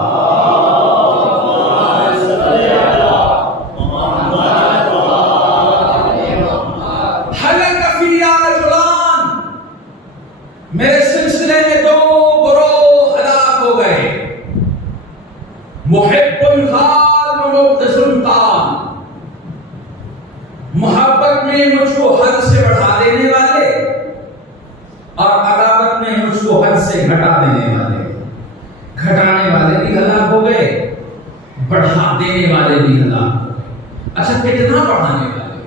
میرے سلسلے میں دو گروہ ہلاک ہو گئے، محب الخال و مبغض القال، محبت میں مجھ کو حد سے بڑھا دینے والے اور عداوت میں مجھ کو حد سے گھٹا دینے والے۔ گھٹانے والے بھی ہلاک ہو گئے، بڑھا دینے والے بھی ہلاک ہو گئے۔ اچھا، کتنا بڑھانے والے؟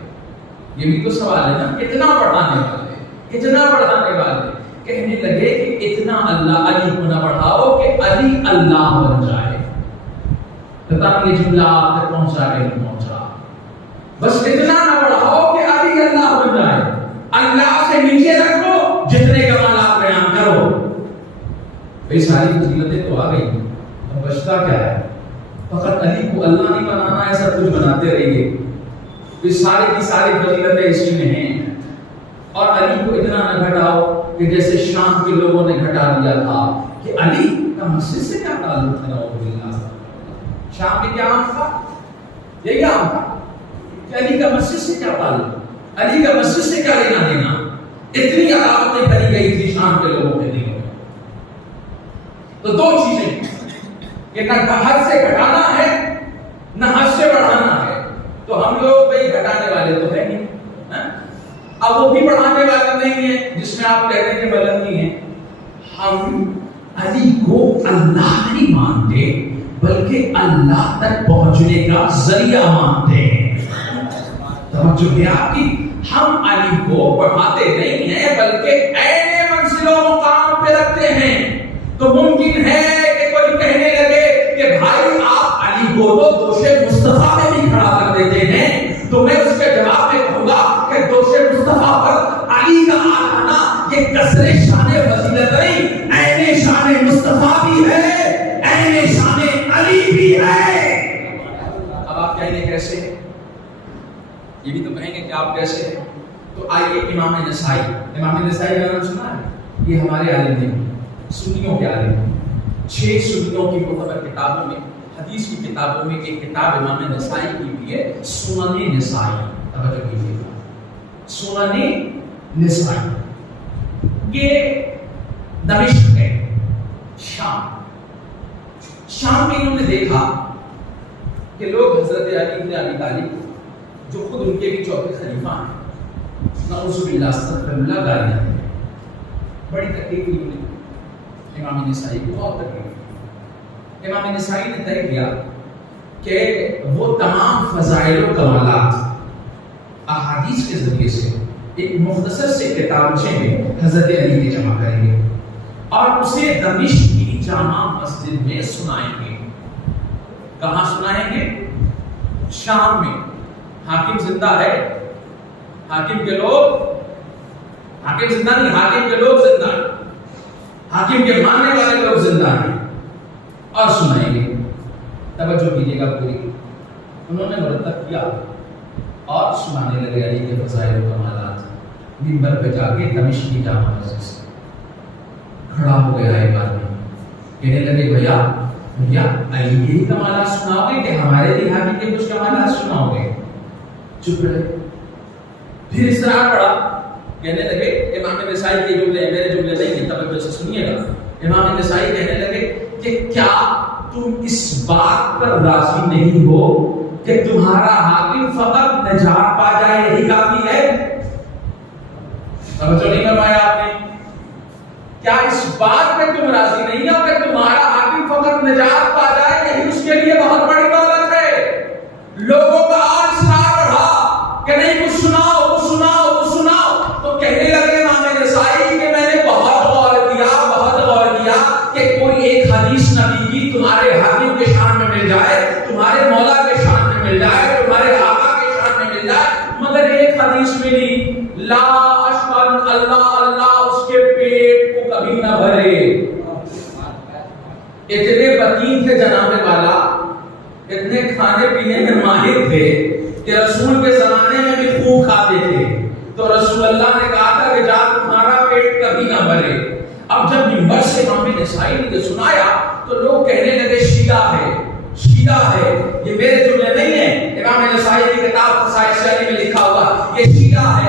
یہ بھی تو سوال ہے نا، کتنا بڑھانے والے، کتنا بڑھانے والے؟ کہنے لگے کہ اتنا اللہ علی کو نہ بڑھاؤ کہ علی اللہ بن جائے۔ پتہ نہیں یہ جملہ آپ تک پہنچا کہ نہیں پہنچا؟ بس اتنا نہ بڑھاؤ کہ علی اللہ بن جائے، اللہ سے نیچے رکھو، جتنے کمالات بیان کرو۔ بھئی ساری فضیلتیں تو آ گئی، اب بچتا کیا ہے؟ فقط علی کو اللہ نہیں بنانا ہے، سب کچھ بناتے رہیے۔ یہ ساری کی ساری فضیلتیں اسی میں ہیں۔ اور علی کو اتنا نہ گھٹاؤ کہ جیسے شام کے لوگوں نے گھٹا دیا تھا کہ علی کا مسجد سے کیا تعلق تھا. شام میں کیا عام تھا؟ یہی عام تھا کہ علی کا مسجد سے کیا تعلق، علی کا مسجد سے کیا لینا دینا. اتنی عداوتیں کری گئی تھی شام کے لوگوں کے دلوں میں. تو دو چیزیں کہ نہ حد سے گھٹانا ہے نہ حد سے بڑھانا ہے. تو ہم لوگ بھائی گھٹانے والے تو ہے نہیں، اب وہ بھی بڑھانے والے نہیں ہیں جس میں آپ کہتے ہیں کہ بلندی ہیں. ہم علی کو اللہ نہیں مانتے بلکہ اللہ تک پہنچنے کا ذریعہ مانتے ہیں. توجہ ہے آپ کی. ہم علی کو بڑھاتے نہیں ہیں بلکہ عین منزل و مقام پہ رکھتے ہیں. تو ممکن ہے کہ کوئی کہنے لگے کہ بھائی آپ علی کو تو دوش مصطفیٰ میں بھی کھڑا کر دیتے ہیں، تو میں اس کے جواب میں کہوں گا کہ دوش مصطفیٰ پر علی کا آنا یہ کسر شان فضیلت نہیں، عین شان مصطفیٰ بھی ہے، عین شان علی بھی ہے. اب آپ کہیں گے کیسے؟ یہ بھی تو کہیں گے کہ آپ کیسے ہیں. تو آئیے امام نسائی کا نام سنا ہے؟ یہ ہمارے عالم نہیں، سنیوں کے عالم ہیں. 6 سنیوں کی معتبر کتابوں میں، حدیث کی کتابوں میں ایک کتاب امام نسائی کی بھی ہے، سنن نسائی. توجہ کیجیے گا، سنن نسائی. یہ دمشق ہے، شام میں انہوں نے دیکھا کہ لوگ حضرت علی بن ابی طالب جو خود ان کے بھی چوتھے خلیفہ ہیں، نعوذ باللہ استغفر اللہ، گالیاں ہیں. بڑی تکلیف ہوئی انہیں. امام نسائی کو بہت تکلیف. امام نسائی نے طے کیا کہ وہ تمام فضائل و کمالات احادیث کے ذریعے سے ایک مختصر سے کتابچے میں حضرت علی کے جمع کریں گے اور اسے دمشق کی جامع مسجد میں سنائیں گے. کہاں سنائیں گے؟ شام میں. حاکم زندہ ہے، حاکم کے لوگ، حاکم زندہ نہیں، حاکم کے لوگ زندہ ہیں، حاکم کے ماننے والے لوگ زندہ ہیں اور سنائیں گے. توجہ کیجیے گا پوری. انہوں نے مرتب کیا اور سنانے لگے علی کے فضائل و کمالات. منبر پہ جا کے دمشق کی جامع مسجد سے کھڑا ہو گیا ایک آدمی، کہنے لگے بھیا علی کے کمالات سناؤ گے کہ ہمارے دیہاتی کے کچھ کمالات سناؤ گے؟ چپ رہے. پھر اس طرح پڑا، کہنے لگے امام نسائی کے جملے میرے جملے نہیں ہیں، توجہ سے سنیے گا. امام نسائی کہنے لگے کہ کیا تم اس بات پر راضی نہیں ہو کہ تمہارا حاکم فقط نجات پا جائے یہی کافی ہے؟ توجہ نہیں فرمایا آپ نے. کیا اس بات پہ تم راضی نہیں ہو کہ تمہارا حاکم فقط نجات پا جائے یہی اس کے لیے بہت بڑی دولت ہے؟ لوگوں کا اور اصرار رہا کہ نہیں کچھ سناؤ کچھ سناؤ کچھ سناؤ. تو کہنے لگے امام نسائی کہ میں نے بہت غور کیا کہ کوئی ایک حدیث نبی کی تمہارے حاکم کے شان میں مل جائے، تمہارے مولا کے شان میں مل جائے، تمہارے آقا کے شان میں مل جائے، مگر ایک حدیث ملی لا اشبن اللہ اس کے پیٹ کو کبھی نہ بھرے. اتنے بطین تھے جناب والا، اتنے کھانے پینے میں ماہر تھے کہ رسول کے زمانے میں بھی خوب کھاتے تھے. تو رسول اللہ نے کہا تھا کہ جا تمہارا پیٹ کبھی نہ بھرے. اب جب منبر سے امام نسائی نے سنایا تو لوگ کہنے لگے شیعہ ہے، یہ میرے جملے نہیں ہیں، امام نسائی کی کتاب خصائص علی میں لکھا ہوا یہ شیعہ ہے.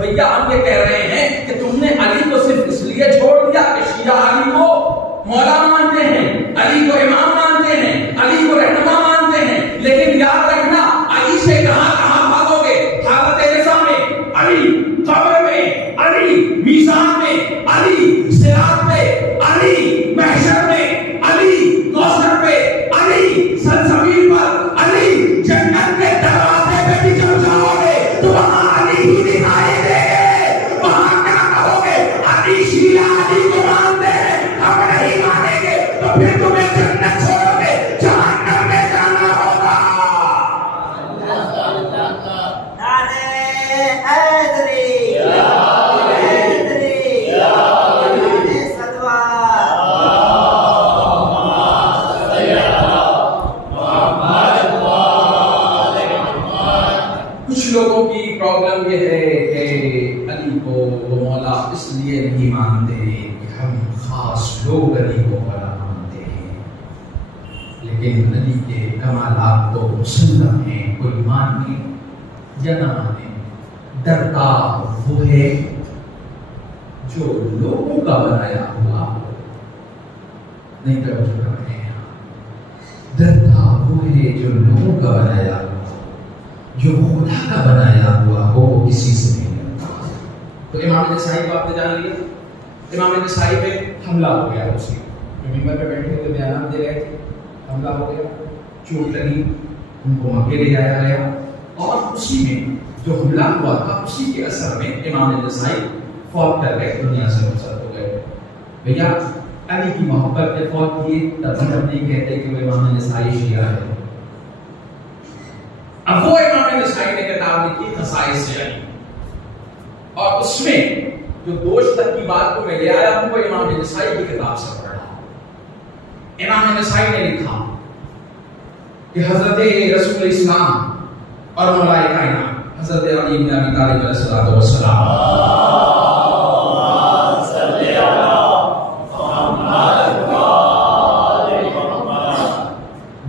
بھیا ہم یہ کہہ رہے ہیں کہ تم نے علی کو صرف اس لیے چھوڑ دیا کہ شیعہ علی کو مولا مانتے ہیں، علی کو امام مانتے ہیں، علی کو رہنما مانتے ہیں، لیکن یاد رکھنا علی سے کہاں کہاں بھاگو گے؟ حالت رضا میں علی، قبر میں علی، میزان میں علی، صراط پہ علی، محشر میں علی، کوثر پہ علی، سلسبیل پر علی، جنت کے دروازے پہ بھی جب جاؤ گے تو وہاں علی ہی دکھائی دے گے. وہاں کیا کہو گے؟ علی شیعہ علی کو مانتے ہیں، ہم نہیں مانیں گے تو پھر تمہیں جنت چھوڑو گے جہنم میں جانا ہوگا. کچھ لوگ لوگوں کی پرابلم یہ ہے کہ علی کو وہ مولا اس لیے نہیں مانتے کہ ہم خاص لوگ علی کو مولا مانتے ہیں، لیکن علی کے کمالات تو مسلم ہیں، کوئی مانے یا نہ مانے، ڈرتا وہ ہے جو لوگوں کا بنایا ہوا نہیں توجہ کر رہے ہیں، ڈرتا وہ ہے جو لوگوں کا بنایا ہوا، جو خدا کا بنایا ہوا ہو وہ کسی سے نہیں ڈرتا۔ تو امام نسائی کو آپ نے جان لیا، امام نسائی پہ حملہ ہو گیا، اسی ممبر پہ بیٹھے ہوئے بیانات دے رہے تھے، حملہ ہو گیا، چوٹ لگی، ان کو مکے لے جایا گیا، اور اسی میں جو حملہ ہوا تھا اسی کے اثر میں امام نسائی فوت کر گئے، دنیا سے رخصت ہو گئے۔ بھیا علی کی محبت پہ فوت کیے، تب ہم نہیں کہتے کہ وہ امام نسائی شیعہ ہے۔ اب وہ امام نسائی نے کتاب لکھی خصائص علی، اور اس میں جو دوش تک کی بات کو میں لے آیا ہوں وہ امام نسائی کی کتاب سے پڑھا۔ امام نسائی نے لکھا کہ حضرت رسول اسلام اور مولا کائنات حضرت علی بن ابی طالب علیہ الصلوۃ والسلام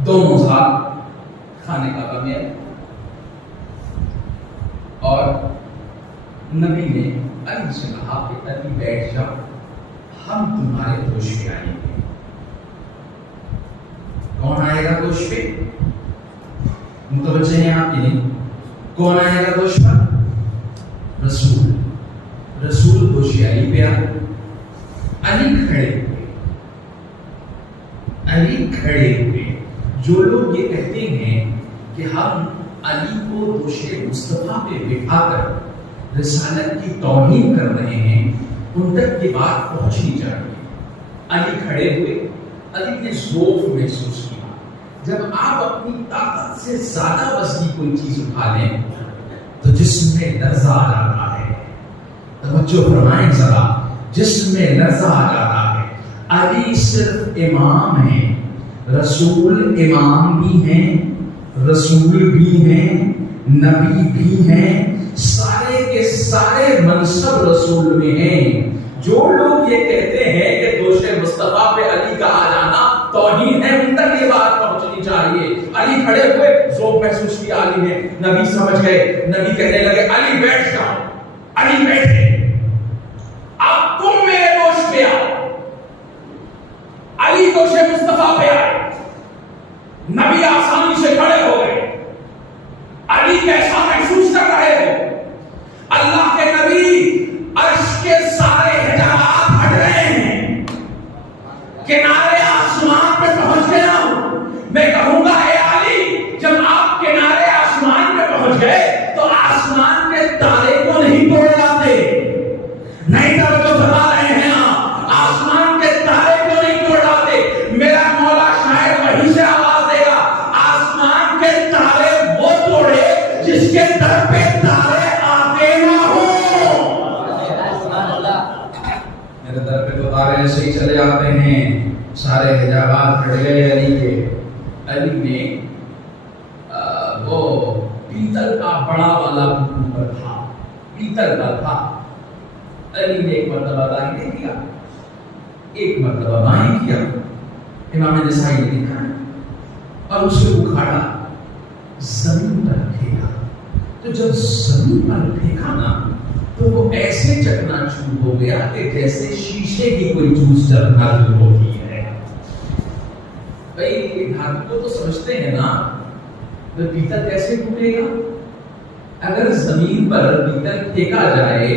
دونوں ساتھ کھانے کا بنے، اور نبی نے علی سے کہا کہ علی بیٹھ جا، ہم تمہارے دوش پہ آئیں گے۔ کون آئے گا دوش پہ؟ متوجہ ہیں آپ کی نہیں؟ کون آئے گا دوش پر؟ رسول، رسول دوش علی پہ آئے، علی کھڑے ہوئے، علی کھڑے ہوئے۔ جو لوگ یہ کہتے ہیں کہ ہم علی کو دوش مصطفیٰ پہ بٹھا کر رسالت کی توہین کر رہے ہیں، ان تک یہ بات پہنچنی چاہیے۔ علی کھڑے ہوئے، علی نے ذوق محسوس کیا۔ جب آپ اپنی طاقت سے زیادہ وزنی کوئی چیز اٹھا لیں تو جسم میں لرزہ آ جاتا ہے، توجہ فرمائیں ذرا، جسم میں لرزہ آ جاتا ہے۔ علی صرف امام ہیں، رسول امام بھی ہیں، رسول بھی ہیں، نبی بھی ہیں، سارے کے سارے منصب رسول میں ہیں۔ جو لوگ یہ کہتے ہیں کہ دوش مصطفیٰ پہ علی کا آ جانا توہین ہے، ان تک یہ بات پہنچنی چاہیے۔ علی کھڑے ہوئے، ذوق محسوس کیا علی نے، نبی سمجھ گئے، نبی کہنے لگے علی بیٹھ جاؤ، علی بیٹھے، اب تم میرے دوش پہ آؤ۔ علی دوش مصطفیٰ پہ آئے، نبی آسانی سے کھڑے ہو گئے۔ علی کیسا محسوس کر رہے ہو؟ اللہ کے نبی عرش کے سارے حجابات ہٹ رہے ہیں، کنارے آسمان پہ پہنچ گیا ہوں۔ میں کہوں گا اے علی، جب آپ کنارے آسمان پہ پہنچ گئے تو آسمان کے تارے کو نہیں توڑ لاتے، نہیں توجہ فرما رہے ہیں آپ، آسمان کے تارے کو نہیں توڑ لاتے۔ میرا مولا شاید وہیں سے آواز دے گا، آسمان کے تارے وہ توڑے جس کے در پہ تارے آتے نہ ہوں۔ میرے در پہ تو تارے ایسے ہی چلے آتے ہیں۔ سارے حجابات ہٹ گئے علی کے۔ علی نے وہ پیتل کا بڑا والا کوکر تھا، پیتل کا تھا، علی نے ایک مرتبہ دائیں نہیں کیا، ایک مرتبہ بائیں کیا۔ امام نسائی نے لکھا اور اسے اکھاڑا، زمین پر پھینکا۔ تو جب زمین پر پھینکا نا تو وہ ایسے چکنا چور ہو گیا کہ جیسے شیشے کی کوئی چوز چلنا شروع ہوتی ہے۔ بھائی دھاتو کو تو سمجھتے ہیں نا، تو پیتل کیسے ٹوٹے گا؟ اگر زمین پر پیتل پھینکا جائے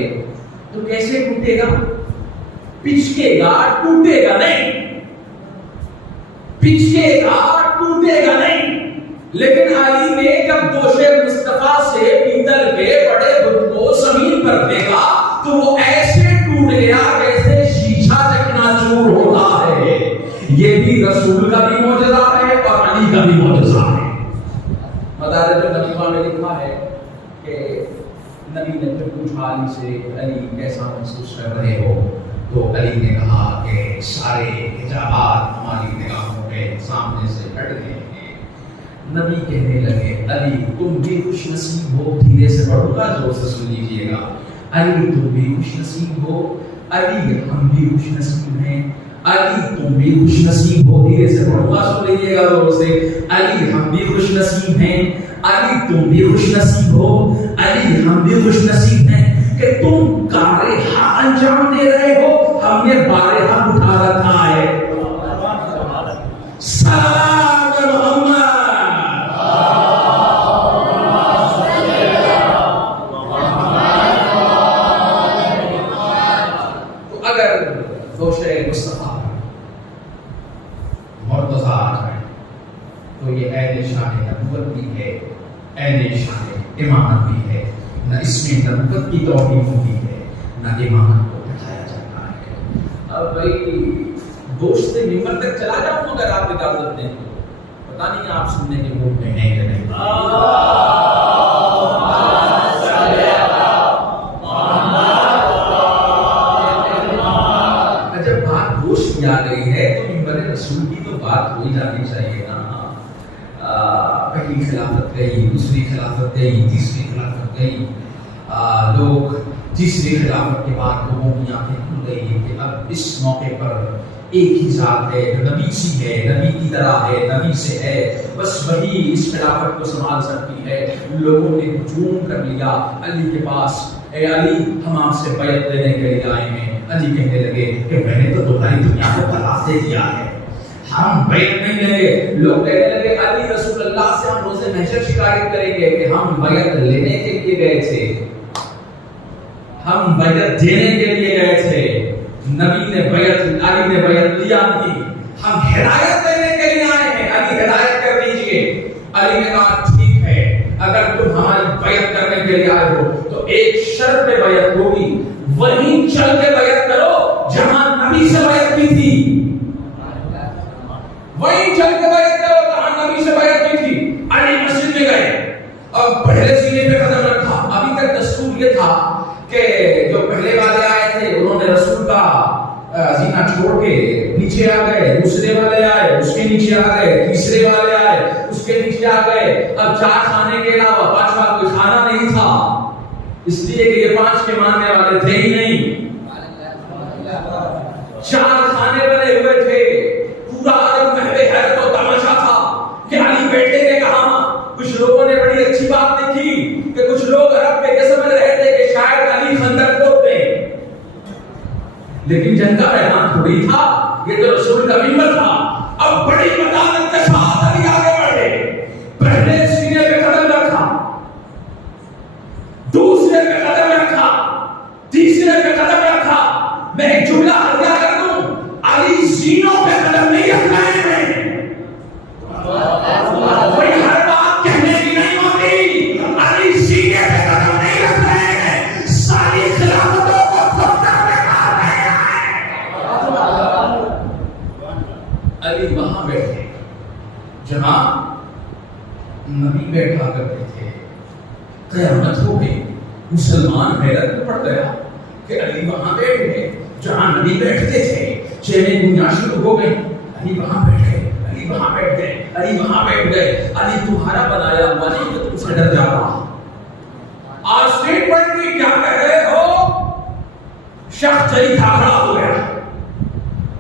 تو کیسے ٹوٹے گا؟ پچکے گا، ٹوٹے گا نہیں، پچکے گا، ٹوٹے گا نہیں۔ لیکن علی نے جب دوش مصطفیٰ سے پیتل کے بڑے بت کو زمین پر پھینکا تو وہ ایسے ٹوٹ گیا جیسے شیشہ چکنا چور ہوتا ہے۔ یہ بھی رسول کا بھی معجزہ ہے اور علی کا بھی معجزہ ہے۔ مدارج النبوہ میں لکھا ہے کہ نبی نے جب پوچھا علی سے علی کیسا محسوس کر رہے ہو تو علی نے کہا کہ سارے حجابات ہماری نگاہوں کے سامنے سے ہٹ گئے ہیں۔ نبی کہنے لگے علی تم بھی خوش نصیب ہو، دھیرے سے پڑھوں گا زور سے سن لیجیے گا، علی تم بھی خوش نصیب ہو، علی ہم بھی خوش نصیب ہیں، علی تم بھی خوش نصیب ہو، دھیرے سے پڑھوں گا سن لیجیے گا زور سے، علی ہم بھی خوش نصیب ہیں، علی تم بھی خوش نصیب ہو، علی ہم بھی خوش نصیب ہیں کہ تم کارے حق انجام دے رہے ہو، ہم نے بارے حق اٹھا رکھا ہے۔ سلام محمد۔ تو اگر دوشے مصطفیٰ مرتضیٰ آ جائے تو یہ اہل شان نبوت بھی ہے، اہل شان امامت بھی ہے، نہ اس میں نبوت کی توہین ہوتی ہے نہ امامت کو بتایا جاتا ہے۔ اب بھائی دوست ممبر تک چلا جاؤں اگر آپ اجازت دیں تو، پتہ نہیں آپ سننے کے موڈ میں ہیں کہ نہیں۔ جب بات دوست کی آ گئی ہے تو ممبر رسول کی تو بات ہو ہی جانی چاہیے نا۔ پہلی خلافت گئی، دوسری خلافت گئی، تیسری خلافت گئی، لوگ تیسری خلافت کے بعد لوگوں کی آنکھیں کھل گئی کہ اب اس موقع پر ایک ہی ذات ہے جو نبی سی ہے، نبی کی طرح ہے، نبی سے ہے، بس وہی اس خلافت کو سنبھال سکتی ہے۔ لوگوں نے ہجوم کر لیا علی کے پاس، اے علی ہم آپ سے بیعت لینے کے لیے آئے ہیں۔ علی کہنے لگے کہ میں نے تو تمہاری دنیا کو طلاق دے دیا ہے، ہم بیعت نہیں لیں گے۔ لوگ کہنے لگے علی رسول اللہ سے ہم روز محشر شکایت کریں گے کہ ہم بیعت لینے کے لیے گئے تھے، ہم بیعت دینے کے لیے گئے تھے، نبی نے بیعت، علی نے بیعت لیا نہیں، ہم ہدایت دینے کے لیے آئے ہیں، علی ہدایت کر دیجئے۔ علی نے کہا ٹھیک ہے، اگر تم ہماری بیعت کرنے کے لیے آئے ہو تو ایک شرط پہ بیعت ہوگی، وہیں چل کے بیعت کرو جہاں نبی سے بیعت کی تھی، وہیں چل کے بیعت کرو جہاں نبی سے بیعت کی تھی۔ علی مسجد میں گئے اور پہلے سینے پہ قدم رکھا۔ ابھی تک دستور یہ تھا کہ جو پہلے والے آئے تھے انہوں نے رسول کا زینہ چھوڑ کے نیچے آ گئے، دوسرے والے آئے اس کے نیچے آ گئے، تیسرے والے آئے اس کے نیچے آ گئے۔ اب 4 کھانے کے علاوہ 5واں کوئی کھانا نہیں تھا، اس لیے کہ یہ 5 کے ماننے والے تھے ہی نہیں، 4 کھانے بنے ہوئے تھے۔ پورا عرب محو حیرت و تماشا تھا کہ علی بیٹھے گے کہاں۔ کچھ لوگوں نے بڑی اچھی بات لکھی کہ کچھ لوگ عرب کے یہ سمجھ رہے تھے کہ شاید علی خندق کھود دیں، لیکن جنگ کا میدان تھوڑی تھا، یہ تو رسول کا ممبر تھا۔ اب بڑی مدانت کے ساتھ علی آگے بڑھے، پہلے سینے پہ قدم رکھا، دوسرے پہ قدم رکھا، تیسرے پہ قدم رکھا۔ میں ایک جملہ ادا کر دوں، علی سینوں پہ قدم نہیں رکھ رہے ہیں، کوئی ہر بات کہنے کی نہیں ہوتی، علی سینے پہ قدم نہیں رکھ رہے ہیں، ساری خلافتوں کو کھوٹا میں کہا گیا ہے۔ علی وہاں بیٹھے جہاں نبی بیٹھا کرتے تھے۔ قیامت ہو گئی، مسلمان حیرت میں پڑ گیا کہ علی وہاں بیٹھ گئے جہاں نبی بیٹھتے تھے۔ چینیں گونجنا شروع ہو گئی، علی وہاں بیٹھ گئے، علی وہاں بیٹھ گئے، علی وہاں بیٹھ گئے۔ علی تمہارا بنایا ہوا نہیں کہ تم سے ڈر جاتا۔ آج اسٹیٹمنٹ کی کیا کہہ رہے ہو؟ شخص جلی کھاکھڑا ہو گیا۔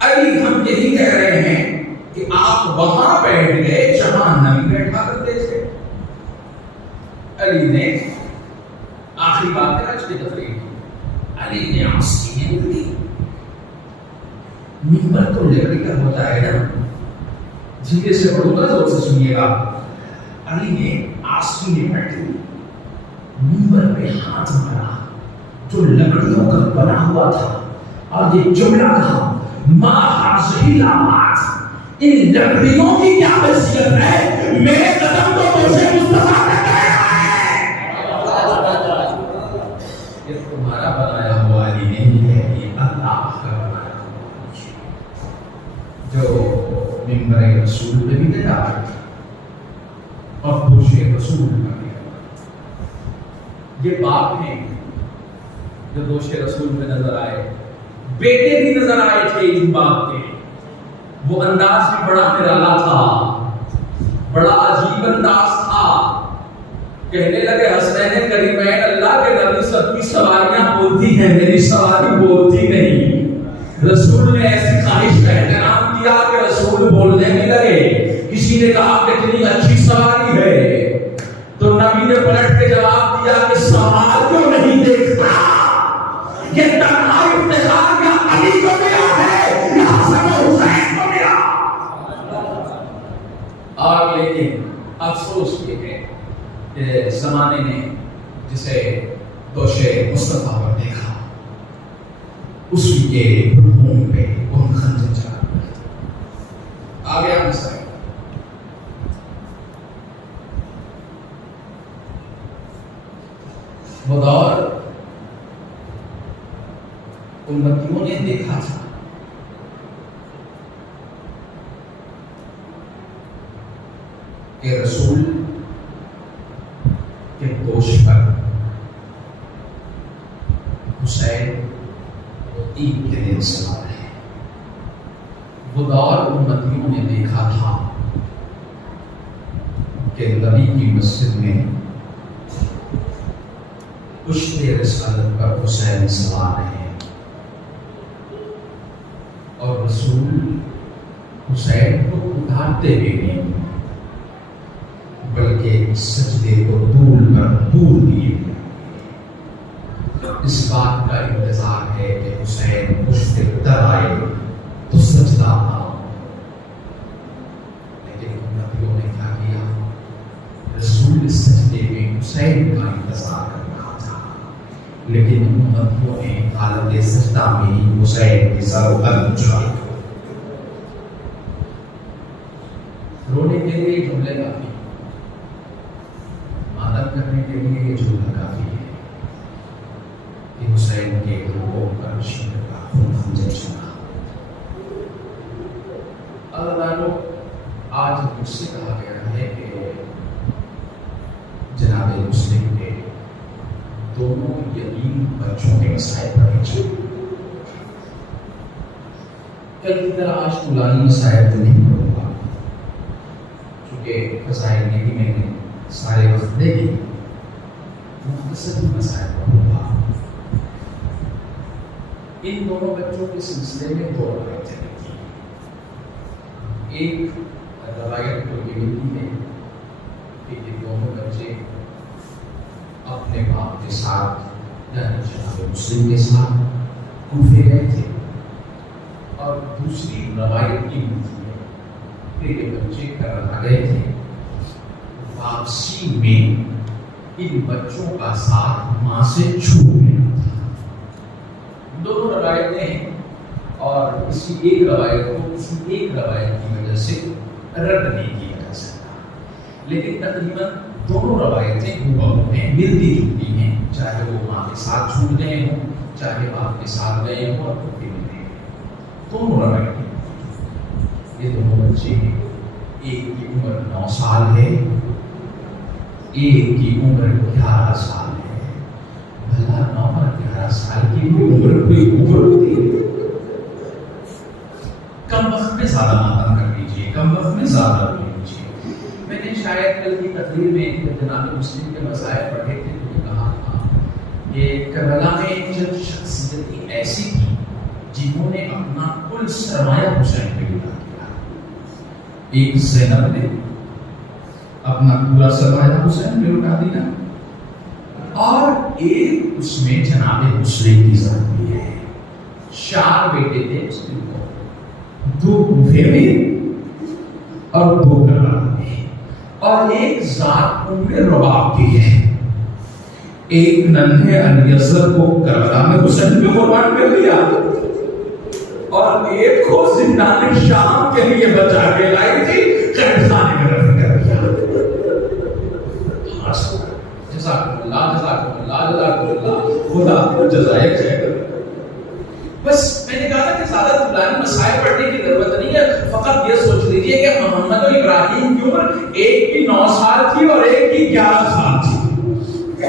علی ہم یہی کہہ رہے ہیں کہ آپ وہاں بیٹھ گئے جہاں نبی بیٹھا کرتے تھے۔ علی نے آخری بات ہے آج کی تقریر کی، علی نے آستینیں اڑی۔ ممبر تو لکڑی کا ہوتا ہے نا، دھیرے سے پڑھوں گا زور سے سنیے گا۔ علی نے آستینیں پلٹی، ممبر پہ ہاتھ مارا جو لکڑیوں کا بنا ہوا تھا، اور یہ جملہ کہا ما حاضی لامات، ان لکڑیوں کی کیا حیثیت ہے، میرے قدم تو مجھے مصطفیٰ نے کہا ہے۔ یہ تمہارا بنایا ہوا علی نہیں ہے، یہ اللہ کا بنایا ہوا جو ممبر رسول پہ بھی گیا اور دوشے رسول پہ بھی گیا۔ یہ باپ ہیں جو دوشے رسول پہ نظر آئے، بیٹے بھی نظر آئے تھے اس باپ کے، وہ انداز بھی بڑا نرالا تھا، بڑا عجیب انداز تھا. کہنے لگے حسنین کریمین اللہ کے نبی سب کی سواریاں بولتی ہیں, میری سواری بولتی نہیں. رسول نے ایسی خواہش کا احترام کیا کہ رسول بولنے بھی لگے. کسی نے کہا کتنی اچھی سواری ہے, تو نبی نے پلٹ کے جواب دیا کہ سوار کیوں نہیں دیکھتا, یہ تنہا افتخار یا علی کو ملا ہے یا حسن و حسین کو ملا. اور لیکن افسوس یہ ہے کہ زمانے نے جسے دوش مصطفیٰ پر دیکھا, اس کے خون پہ کون خنجر چلا آ گیا مسائل. وہ دور امتیوں نے دیکھا تھا کہ رسول کے دوش پر حسین عید کے دن سوار ہے. وہ دور امتیوں نے دیکھا تھا کہ نبی کی مسجد میں پشت رسالت پر حسین سوار ہے اور رسول حسین کو اتارتے ہوئے نہیں بلکہ سجدے کو طول پر دور دیے. اس بات کا انتظار ہے کہ حسین پشت در آئے تو سجدہ آؤ. لیکن نبیوں نے کیا کیا, رسول سجدے میں حسین کا انتظار کر رہا تھا, لیکن نبیوں نے حالت سجدہ میں ہی حسین کی سر قلم اچھائی. رونے کے لیے جملے کافی, مدد کرنے کے لیے یہ جملہ کافی ہے کہ حسین کے لوگوں پر شہر کا خون خنجر چلا. اللہ آج مجھ سے کہا گیا ہے کہ جناب مسلم کے دونوں یتیم بچوں کے مسائل پڑھے جائیں. کل کی طرح آج طولانی مسائل تو نہیں پڑھوں گا کیونکہ مسائل میں بھی میں نے سارے وقت دے دی, مختصر مسائل پڑھوں گا. ان دونوں بچوں کے سلسلے میں دو روایتیں لکھی. ایک روایت تو یہ لکھی ہے کہ یہ دونوں بچے اپنے باپ کے ساتھ یعنی جناب مسلم کے ساتھ کوفے گئے تھے, اور دوسری روایت کی لکھی ہے کہ یہ بچے کربلا گئے تھے. واپسی میں ان بچوں کا ساتھ ماں سے چھوٹ گیا تھا. دونوں روایتیں ہیں اور کسی ایک روایت کو کسی ایک روایت کی وجہ سے رد نہیں کیا جا سکتا, لیکن تقریباً دونوں روایتیں ہو ہیں, ملتی جلتی ہیں, چاہے وہ ماں کے ساتھ چھوٹ گئے ہوں چاہے باپ کے ساتھ گئے ہوں اور پھر ملے ہیں. دونوں روایتیں یہ دونوں بچے ہیں. ایک کی عمر 9 سال ہے, ایک کی عمر 11 سال ہے. بھلا 9 اور 11 سال کی عمر کوئی عمر ہوتی ہے. کم وقت میں زیادہ ماتم کر لیجیے, کم وقت میں زیادہ رو لیجیے. میں نے شاید کل کی تقریر میں جناب مسلم کے مسائل پڑھے تھے تو کہا تھا کہ کربلا میں جب شخصیتیں ایسی تھیں جنہوں نے اپنا کل سرمایہ حسین پہ لگا دیا. ایک زینب نے اپنا پورا سرمایہ حسین پہ لٹا دیا, اور ایک اس میں جناب مسلم کی ذات بھی ہے. 4 بیٹے تھے مسلم کو, 2 کوفے میں اور 2 کربلا میں, اور ایک ذات ام رباب کی ہے. ایک ننھے علی اصغر کو کربلا میں حسین پہ قربان کر دیا, اور ایک کو زندان شام کے لیے بچا کے لائی تھی, قید خانے میں رکھ کر دیا. جزاکم اللہ, جزاکم اللہ, جزاکم اللہ, خدا آپ کو جزائے خیر. بس میں نے کہا تھا کہ زیادہ طولانی مسائل پڑھنے کی ضرورت نہیں ہے, فقط یہ سوچ لیجیے کہ محمد و ابراہیم کی عمر ایک کی 9 سال تھی اور ایک کی 11 سال تھی.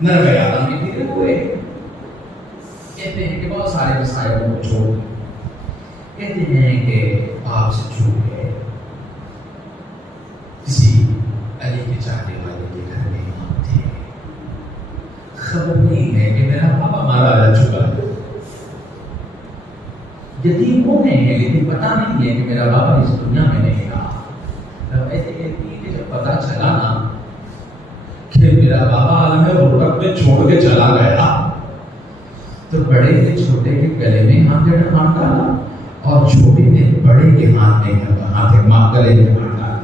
نربے آدم میں دھیرے ہوئے. کہتے ہیں کہ بہت سارے مسائل کو چھوڑ, کہتے ہیں کہ آپ سے چھوٹ گئے, چاہنے والے کے گھر میں امام تھے. خبر نہیں ہے کہ میرا بابا مارا جا چکا ہے. یتیم وہ ہیں لیکن پتا نہیں ہے کہ میرا بابا اس دنیا میں نہیں رہا. ایسے کہتی ہے کہ جب پتا چلا نا کہ میرا بابا عالم غربت میں چھوڑ کے چلا گیا تو بڑے نے چھوٹے کے گلے میں ہاتھ ڈالا اور چھوٹے نے بڑے کے ہاتھ میں گلے میں ہاتھ ڈالا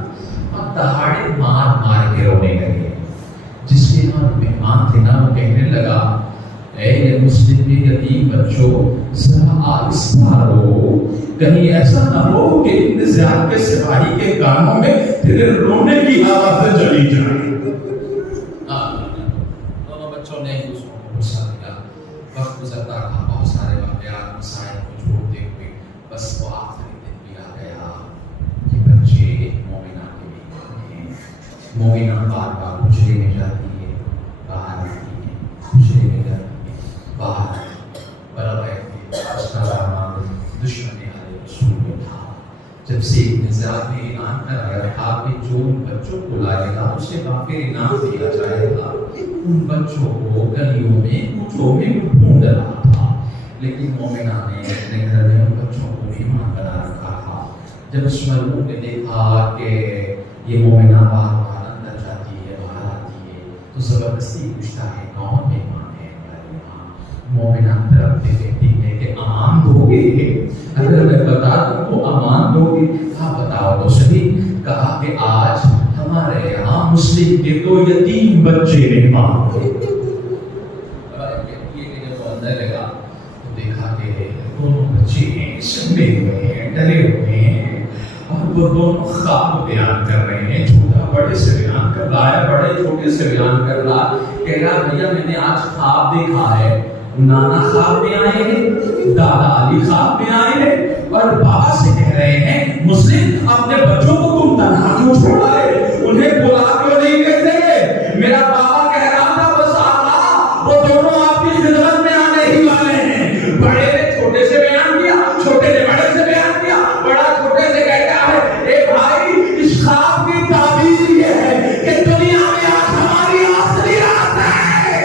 اور دہاڑے مار مار کے رونے لگے. جس کے یہاں مہمان تھے نا وہ کہنے لگا اے مسلم کے یتیم بچوں ذرا آہستہ رو, کہیں ایسا نہ ہو کہ انتظار کے سپاہی کے کانوں میں تیرے رونے کی آواز چلی جائے. دونوں بچوں نے ایک دوسرے کو غصہ دیا. وقت گزرتا رہا, بہت سارے واقعات مسائل کو چھوڑتے ہوئے بس وہ آخری دن بھی آ گیا کہ بچے مومنہ کے بھی ہیں. مومنہ بار بار حجرے میں جاتی ہے, باہر آتی ہے, حجرے میں جاتی ہے, باہر دشمن علیہ رسول میں تھا. جب سے نظام نے اعلان کرایا تھا کہ جو ان بچوں کو لائے گا اسے کافی انعام دیا جائے گا, ان بچوں کو گلیوں میں کوچوں میں ڈھونڈ رہا تھا. لیکن مومنہ نے اپنے گھر میں ان بچوں کو مہمان بنا رکھا تھا. جب اس ملعون نے دیکھا کہ یہ مومنہ بار بار اندر جاتی ہے باہر آتی ہے تو زبردستی پوچھتا ہے کون مہمان ہے ہمارے یہاں. مومنہ طرف سے کہتی ہے کہ امان دو گے, اگر میں بتا دوں تو امان دو گے. ہاں بتاؤ تو صحیح. کہا کہ آج ہمارے یہاں مسلم کے دو یتیم بچے مہمان تھے. جب اندر لگا تو دیکھا کہ دونوں بچے سمے ہوئے ہیں, ڈرے ہوئے ہیں اور وہ دونوں خواب بیان کر رہے ہیں. چھوٹا بڑے سے بیان کر رہا ہے, بڑے چھوٹے سے بیان کر رہا ہے. کہہ رہا بھیا میں نے آج خواب دیکھا ہے, نانا خواب میں آئے ہیں, دادا علی خواب میں آئے ہیں اور بابا سے کہہ رہے ہیں مسلم اپنے بچوں کو تم تنہا کیوں چھوڑا ہے, انہیں بلا کیوں نہیں کہتے. میرا بابا کہہ رہا تھا بس آقا وہ دونوں آپ کی خدمت میں آنے ہی والے ہیں. بڑے نے چھوٹے سے بیان کیا, چھوٹے نے بڑے سے بیان کیا, بڑا چھوٹے سے کہتا ہے اے بھائی اس خواب کی تعبیر یہ ہے کہ دنیا میں آج ہماری آخری رات ہے.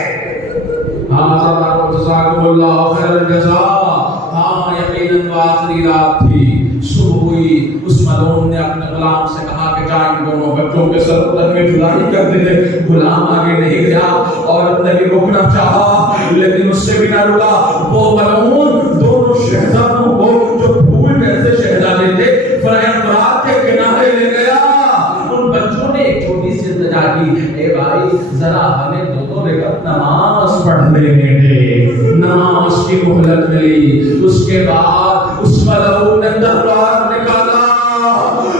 جزاکم اللہ خیر الجزاء. ہاں یقیناً وہ آخری رات تھی. صبح ہوئی, اس ملعون نے اپنے غلام سے کہا کہ جا ان دونوں بچوں کے سر قدم میں جدائی کر دے. غلام آگے نہیں گیا اور اپنے بھی روکنا چاہا لیکن اس سے بھی نہ رکا. وہ ملعون دونوں شہزادوں کو جو پھول جیسے شہزادے تھے فرات کے کنارے لے گیا. ان بچوں نے ایک چھوٹی سی التجا کی, اے بھائی ذرا ہمیں دونوں رکعت نماز پڑھ لینے دے. نماز کی مہلت ملی. اس کے بعد اس ملعون نے تلوار نکالا,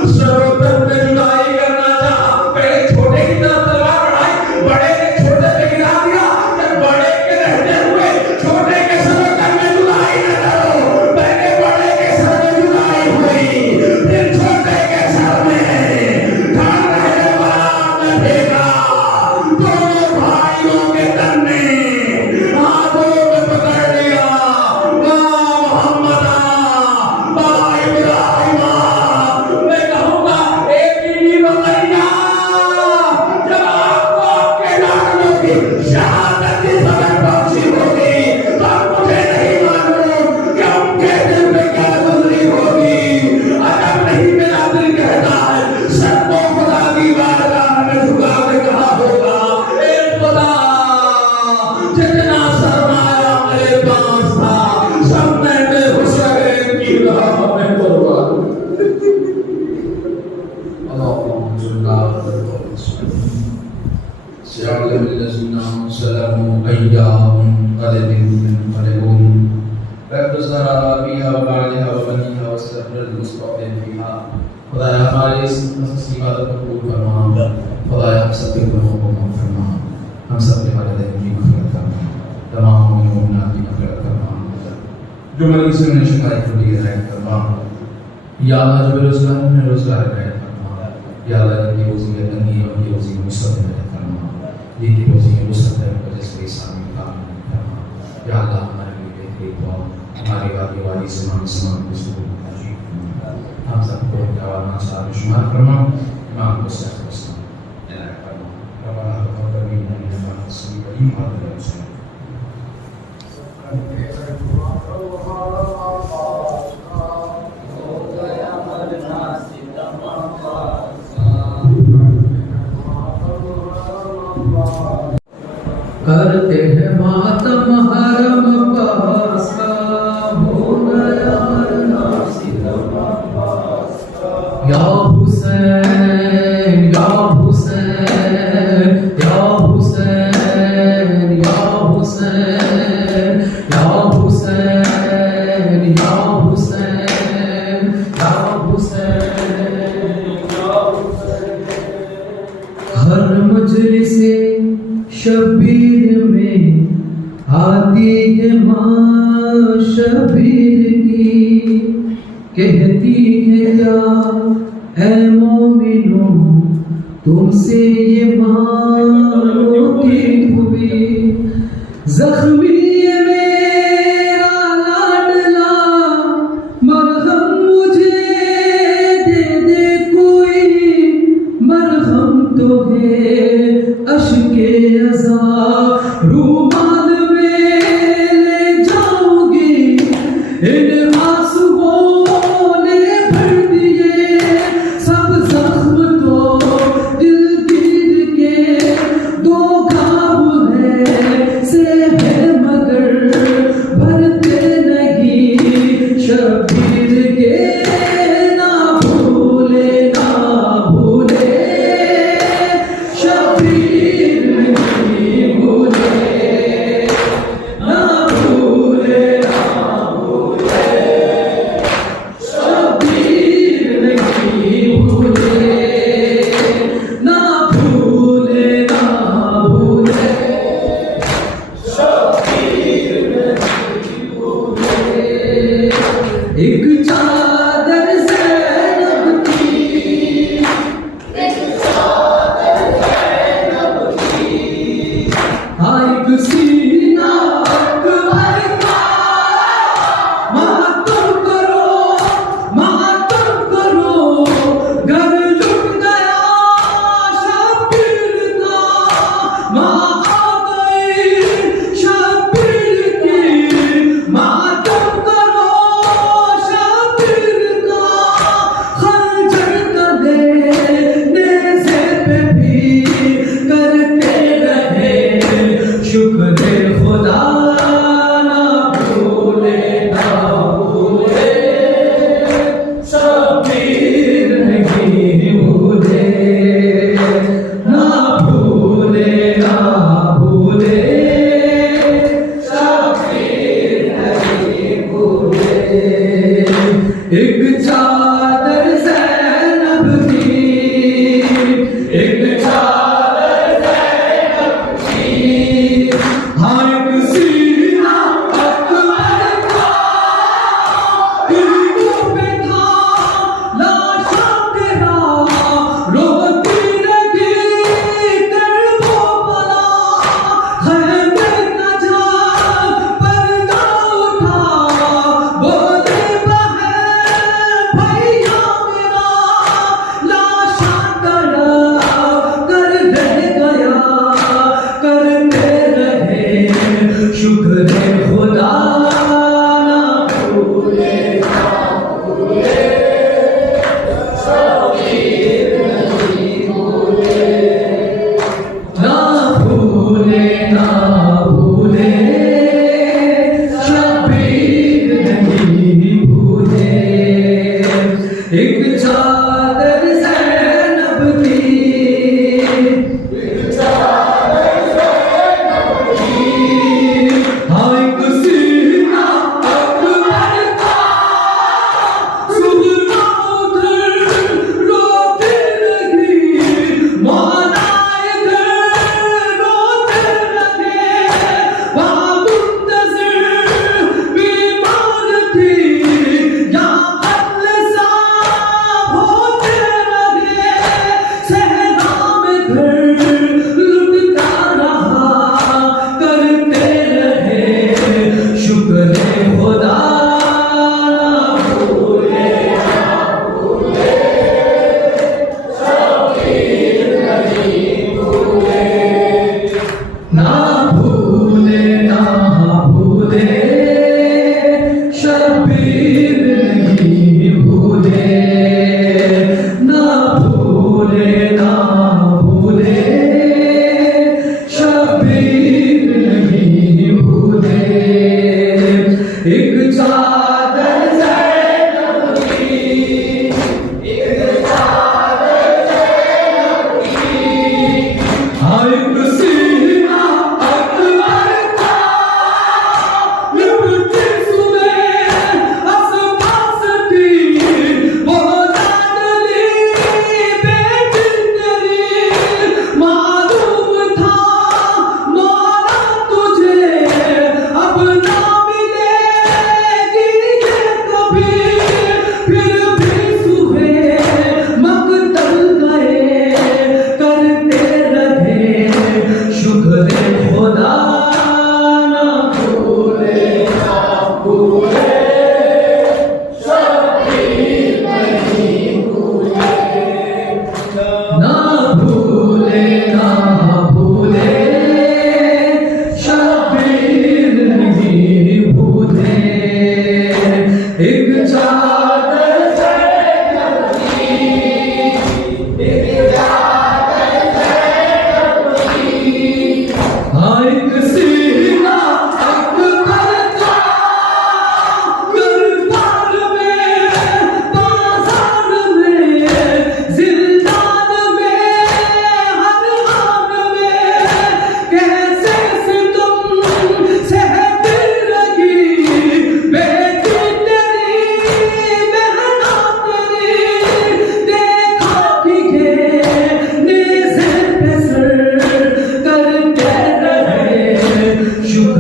سروتر میں جدائی کرنا چاہا. پہلے چھوٹے کی طرف تلوار بڑھائی, بڑے نے چھوٹے پہ گرا دیا. جب بڑے کے رہتے ہوئے چھوٹے کے سروتر میں جدائی نہ کرو, پہلے بڑے کے سر میں جدائی ہوئی, پھر چھوٹے کے سر میں گھر رہنے والا نے پھینکا. دونوں بھائیوں کے تن میں ہاتھوں میں پکڑ لیا. خدایا ہمارے اس عبادت کو قبول فرما. خدایا ہم سب کے گناہوں کو معاف فرما. ہم سب کے والدین کی مغفرت فرما. تمام مومنات کی مغفرت فرما. جو مریض ہیں انہیں شفا کی ہدایت فرما. یا اللہ جو بے روزگار ہیں انہیں روزگار عنایت فرما. یا اللہ جن کی روزی میں تنگی ہے ان کی روزی میں وسعت عنایت فرما. جن کی روزی میں وسعت ہے ان کو جس کے سامنے کام فرما. یا اللہ ہمارے لیے بہترین دعا ہماری وادی والی سمان سمان کو سبحان ہم سب کو جواب شمار فرما. امام کو صحت و سلامت عنایت فرما. رحیم حضرت سے کرتے ہیں ماتم حرم پاس کا ہو گیا ستم پاس کا یا حسین یا حسین یا حسین یا حسین یا حسین یا حسین یا حسین ہر مجلس شبیر میں آتی ہے ماں شبیر کی کہتی ہے کیا اے مومنوں تم سے یہ ماں روتی ہوئی زخمی ہے میرا لاڈلا مرہم مجھے دے دے کوئی مرہم تو ہے اشک عذاب رومال میں لے جاؤں گی ان آنسوؤں نے بھر دیے سب زخم تو دل دل کے دو گھاؤ ہے سے ہے مگر بھرتے نہیں شبیر کے نہ بھولے نہ بھولے شبیر نہیں بھولے نہ بھولے نہ بھولے شبیر نہیں بھولے نہ بھولے نہ بھولے شبیر نہیں بھولے ایک چادر زینب کی ایک سینہ اکبر کا ماتم کرو گھر لٹ گیا شبیر کا ماں آ گئی شبیر کی ماتم کرو شبیر کا خنجر کا دے نیزے پہ بھی کرتے رہے شکر خدا نہ بھولے نہ بھولے شبیر نہیں بھولے نہ بھولے نہ بھولے شبیر نہیں بھولے ایک چادر زینب کی ایک چادر زینب کی ہاں ایک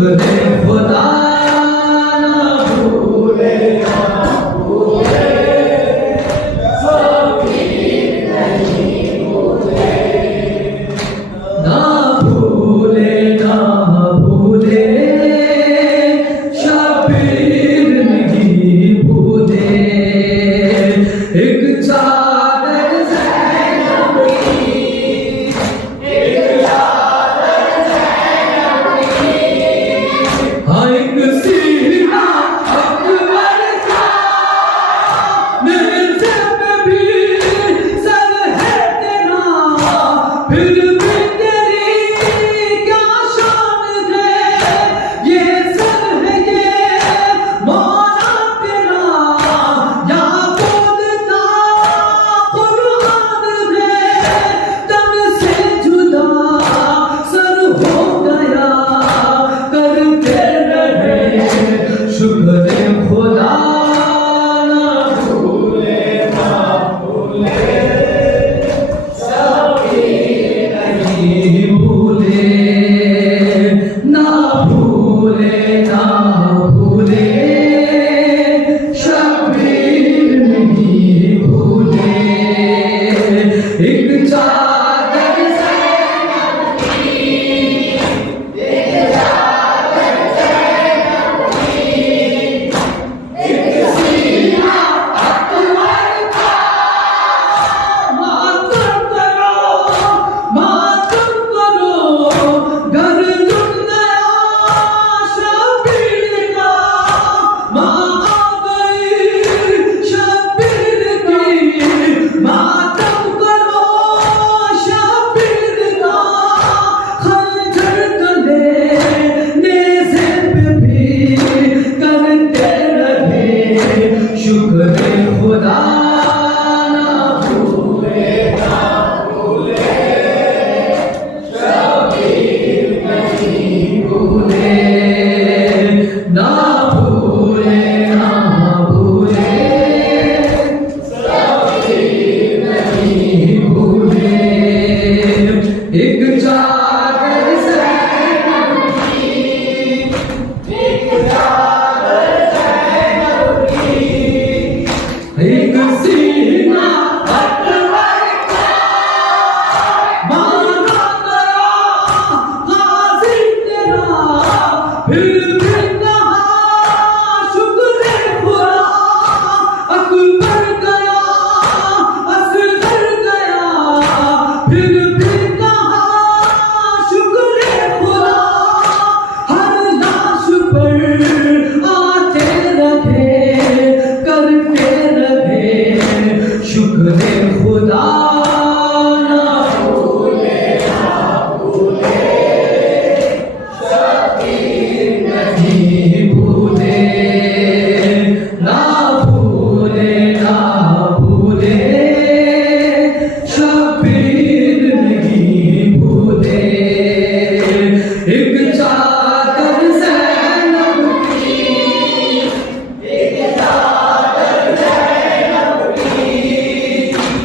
شکر خدا نہ بھولے نہ بھولے شبیر نہیں بھولے ایک چادر زینب کی ہاں ایک سینہ اکبر کا میرے سر پہ بھی سر ہے تیرا پھر بھی تیری کیا شان ہے یہ سر ہے یہ مولا تیرا یا بولتا قرآن ہے تن سے جدا سر ہو گیا کرتے رہے شکر خدا نہ بھولے نہیں بھولے نہ بھولے شبیر نہیں بھولے ایک چادر زینب کی ایک سینہ اکبر کا ماتم کرو گر لٹ گیا شبیر کا ماں آ گئی شبیر کی ماتم کرو شبیر کا خنجر تلے نیزے پہ بھی کرتے رہے شکر خدا نہ بھولے شبیر نہیں بھولے نہ بھولے شبیر نہیں بھولے ایک چادر زینب کی ایک سینہ اکبر کا مانا گیا غازی تیرا پھر بھی کہا شکر خدا اکبر گیا اصغر گیا پھر بھی کہا شکر خدا ہر لاش پر آتے رہے کرتے رہے شکر خدا نہ بھولے شبیر نہیں بھولے نہ بھولے شبیر نہیں بھولے ایک چادر زینب کی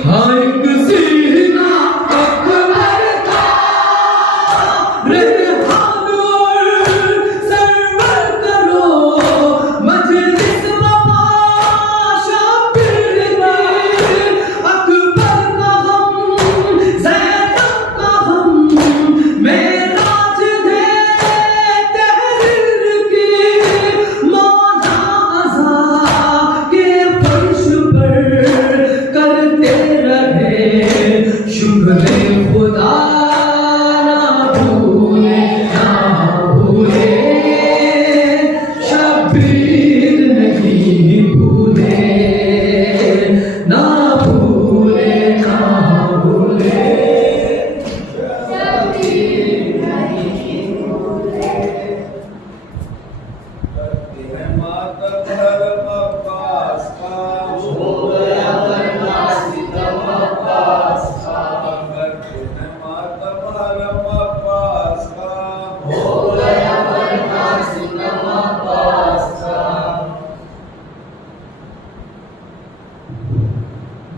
ہاں ایک سینہ اکبر کا ریحان اور سرور کرو مجلس وفا شبیر کی اکبر کا ہم زینب کا ہم معراج دے تحریر کی مولا عزا کے فرش پر کرتے رہے شکر خدا نہ بھولے شبیر نہیں بھولے نہ بھولے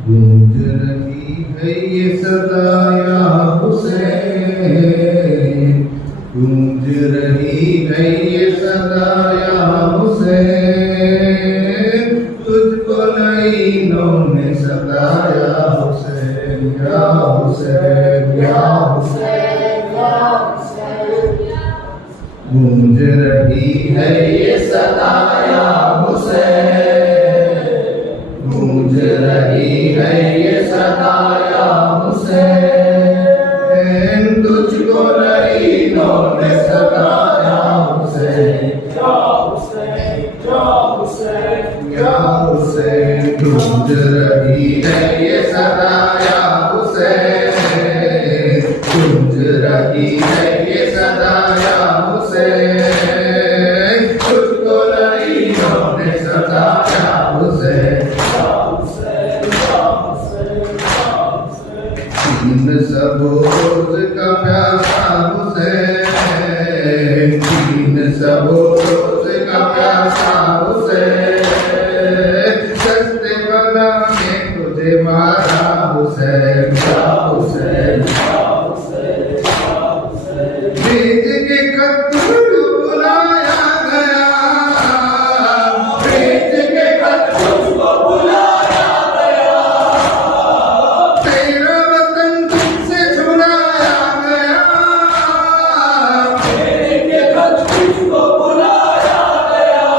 گونج رہی ہے یہ صدا یا حسین، گونج رہی ہے یہ رہی ہے یہ صدا یا حسین، گونج رہی ہے یہ صدا یا حسین، تجھ کو رہینوں نے ستایا حسین، یا حسین یا حسین یا حسین، گونج رہی ہے یہ صدا یا حسین، گونج رہی ہے یہ صدا یا حسین، تجھ کو رہینوں نے ستایا حسین، یا حسین یا حسین یا حسین، تین سب روز کا پیاسا حسین، تین سب روز کا پیاسا حسین، سستے بنا میں تجھے مارا حسین، یا حسین یا حسین یا حسین، بھیج کے خط کو بلایا گیا، بھیج کے خط کو بلایا گیا، تیرا وطن تم سے چھڑایا گیا، بھیج کے خط کو بلایا گیا،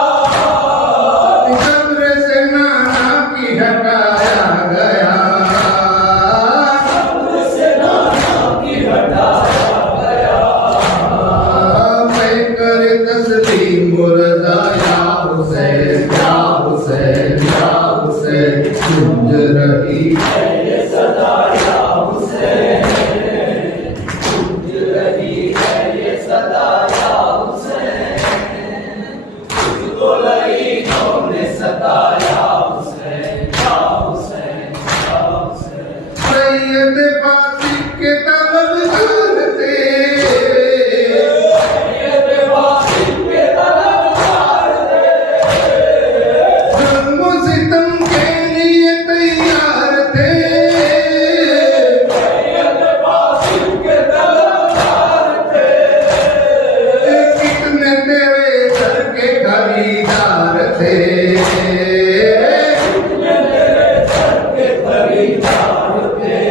قبر سے نانا کی ہٹایا گیا، قبر سے نانا کی ہٹایا گیا، میں کر تسلیم رضا یا حسین، یا حسین یا حسین، گونج رہی ہے یہ صدا یا حسین، گونج رہی ہے یہ صدا یا حسین، تجھ کو رہینوں نے ستایا حسین، یا حسین یا حسین، سید فاطق کے طلبگار تھے، سید فاطق کے طلبگار تھے، ظلم و ستم کے لیے تیار تھے، سید فاطق کے طلبگار تھے، کتنے تیرے سر کے خریدار تھے، کتنے تیرے سر کے خریدار تھے،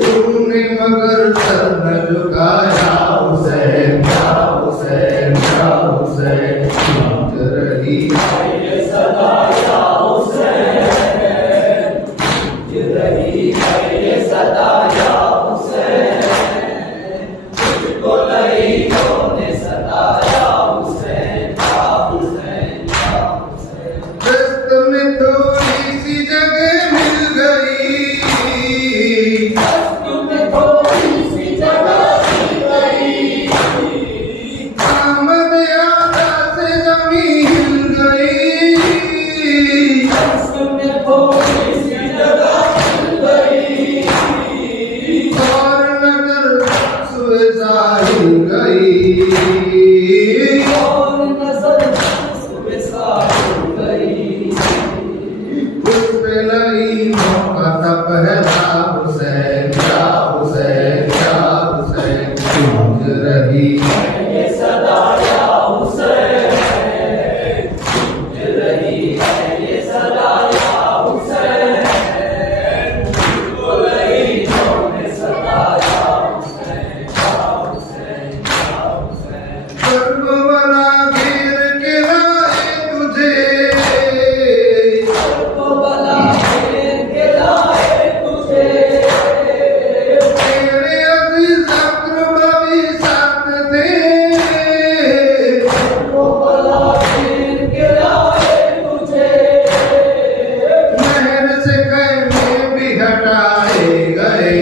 تم نے مگر سر نہ جھکایا حسین، یا حسین یا حسین، گونج رہی ہے یہ صدا یا حسین، گونج رہی ہے یہ صدا یا حسین، تجھ کو رہینوں نے ستایا حسین، یا حسین یا حسین، دست میں تھوڑی سی جگہ مل گئی، دست میں تھوڑی سی جگہ مل گئی، آمد یادا سے زمین ہل گئی، دست میں تھوڑی سی جگہ مل گئی، اور نظر سوئے ساحل گئی، اور نظر سوئے ساحل گئی، اس پہ لعینوں کا تھا پہلا حسین، یا حسین یا حسین، گونج رہی ہے یہ صدا یا حسین، گونج رہی ہے یہ صدا یا حسین، تجھ کو رہینوں نے ستایا حسین، یا حسین یا حسین، کربلا گھیر کے لائے تجھے، کربلا گھیر کے لائے تجھے، تیرے عزیز اقربا بھی ساتھ تھے، کربلا گھیر کے لائے تجھے، مہر سے خیمے بھی ہٹائے گئے،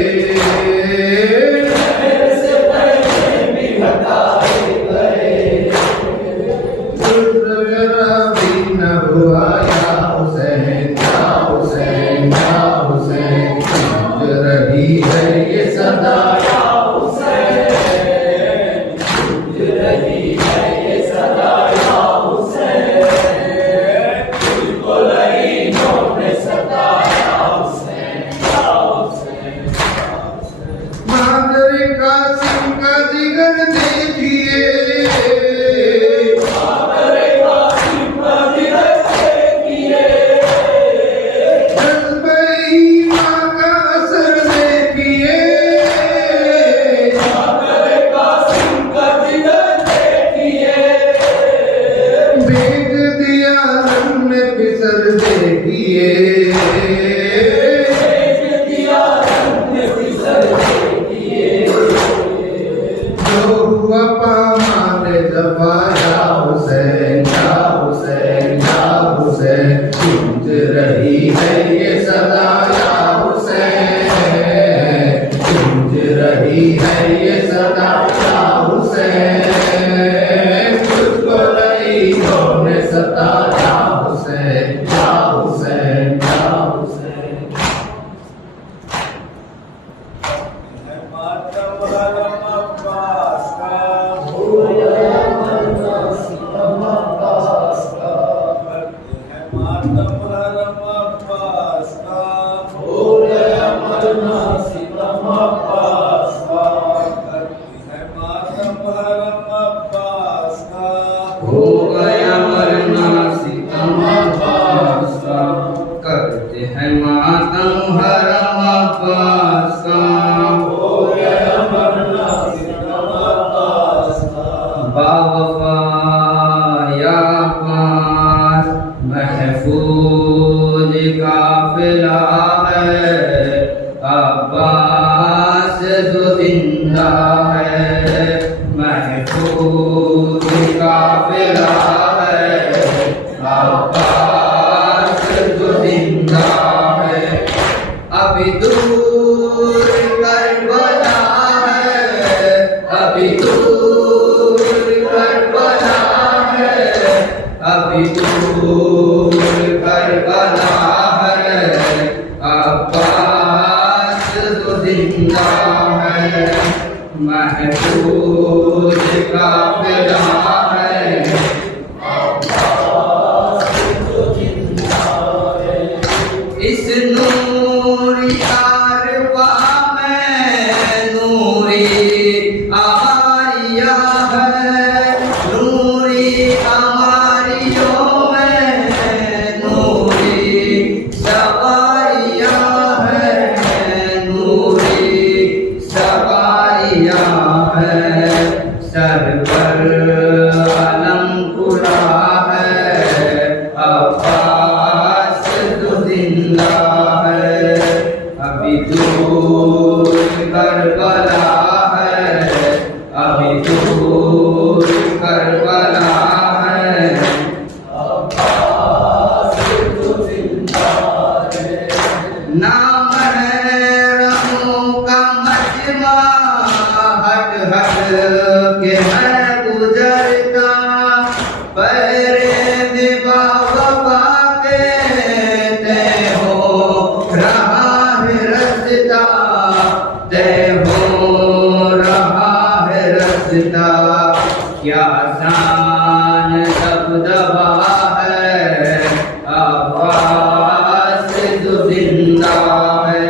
مہر سے خیمے بھی ہٹائے گئے، ذرا بھی نہ ہوا یا حسین، یا حسین یا حسین، گونج رہی ہے یہ صدا یا حسین، گونج رہی ہے یہ صدا یا حسین، تجھ کو رہینوں نے ستایا حسین، یا حسین یا حسین، مادر قاسم کا جگر دیکھیے، مادر قاسم کا جگر دیکھیے، یا حسین یا حسین یا حسین گونج رہی ہے یہ صدا یا حسین گونج رہی ہے یہ صدا یا حسین تجھ کو لعینوں نے ستایا حسین یا حسین یا حسین ہو گیا مرنا ستم عباس کا کرتے ہیں ماتم حرم عباس کا ہو گیا مرنا ستم عباس کا باوفا یا عباس محفوظ قافلہ ہے عباس جو زندہ ہے محفوظ قافلہ ہے عباس جو زندہ ہے ابھی دور کربلا ہے ابھی دور کربلا ہے ابھی دور کربلا ہے عباس جو زندہ ہے محفوظ قافلہ ہے اس نوری عارفہ میں نوری آماریہ ہے نوری آماریوں میں نوری سواریہ ہے نوری سواریہ ہے سر پر علم اڑا ہے عباس جو زندہ ہے ابھی دور کربلا ہے ابھی دور کربلا ہے عباس جو زندہ ہے نام ہے رحموں کا مجمع ہٹ ہٹ کے میں گزرتا پیرے میں باوفا کے ہو رہا ہے رستا تے ہو رہا ہے رستا کیا شان دبدبا ہے عباس جو زندہ ہے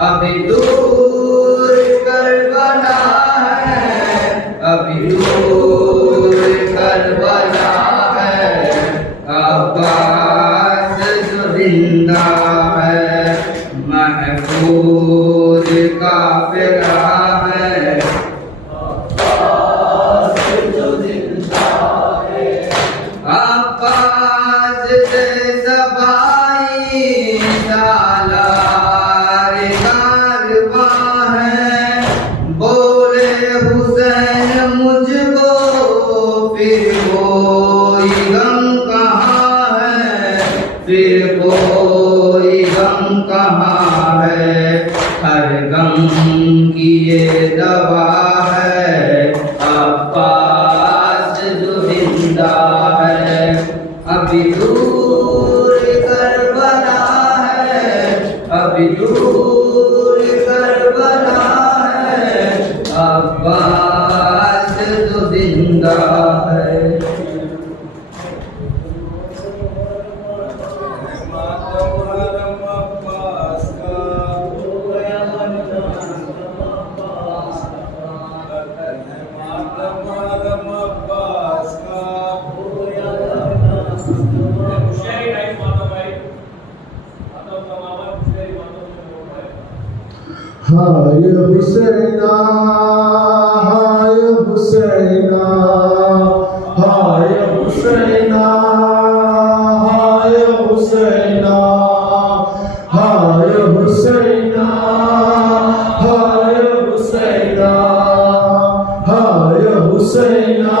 ابھی دور کربلا ہے ابھی دور کربلا ہے عباس جو زندہ ہے محفوظ قافلہ ہے عباس جو زندہ ہے عباس جیسا بھائی سالار کارواں ہے بولے حسین مجھ کو پھر کوئی غم کہاں ہے پھر کوئی غم کہاں ہے ہر غم کی یہ دوا ہے عباس جو زندہ ہے ابھی دور کربلا ہے ابھی دور کربلا ہے عباس جو زندہ ہے ہائے حسینہ ہائے حسینہ ہائے حسینہ ہائے حسینہ ہائے حسینہ ہائے حسینہ ہائے حسینہ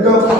go.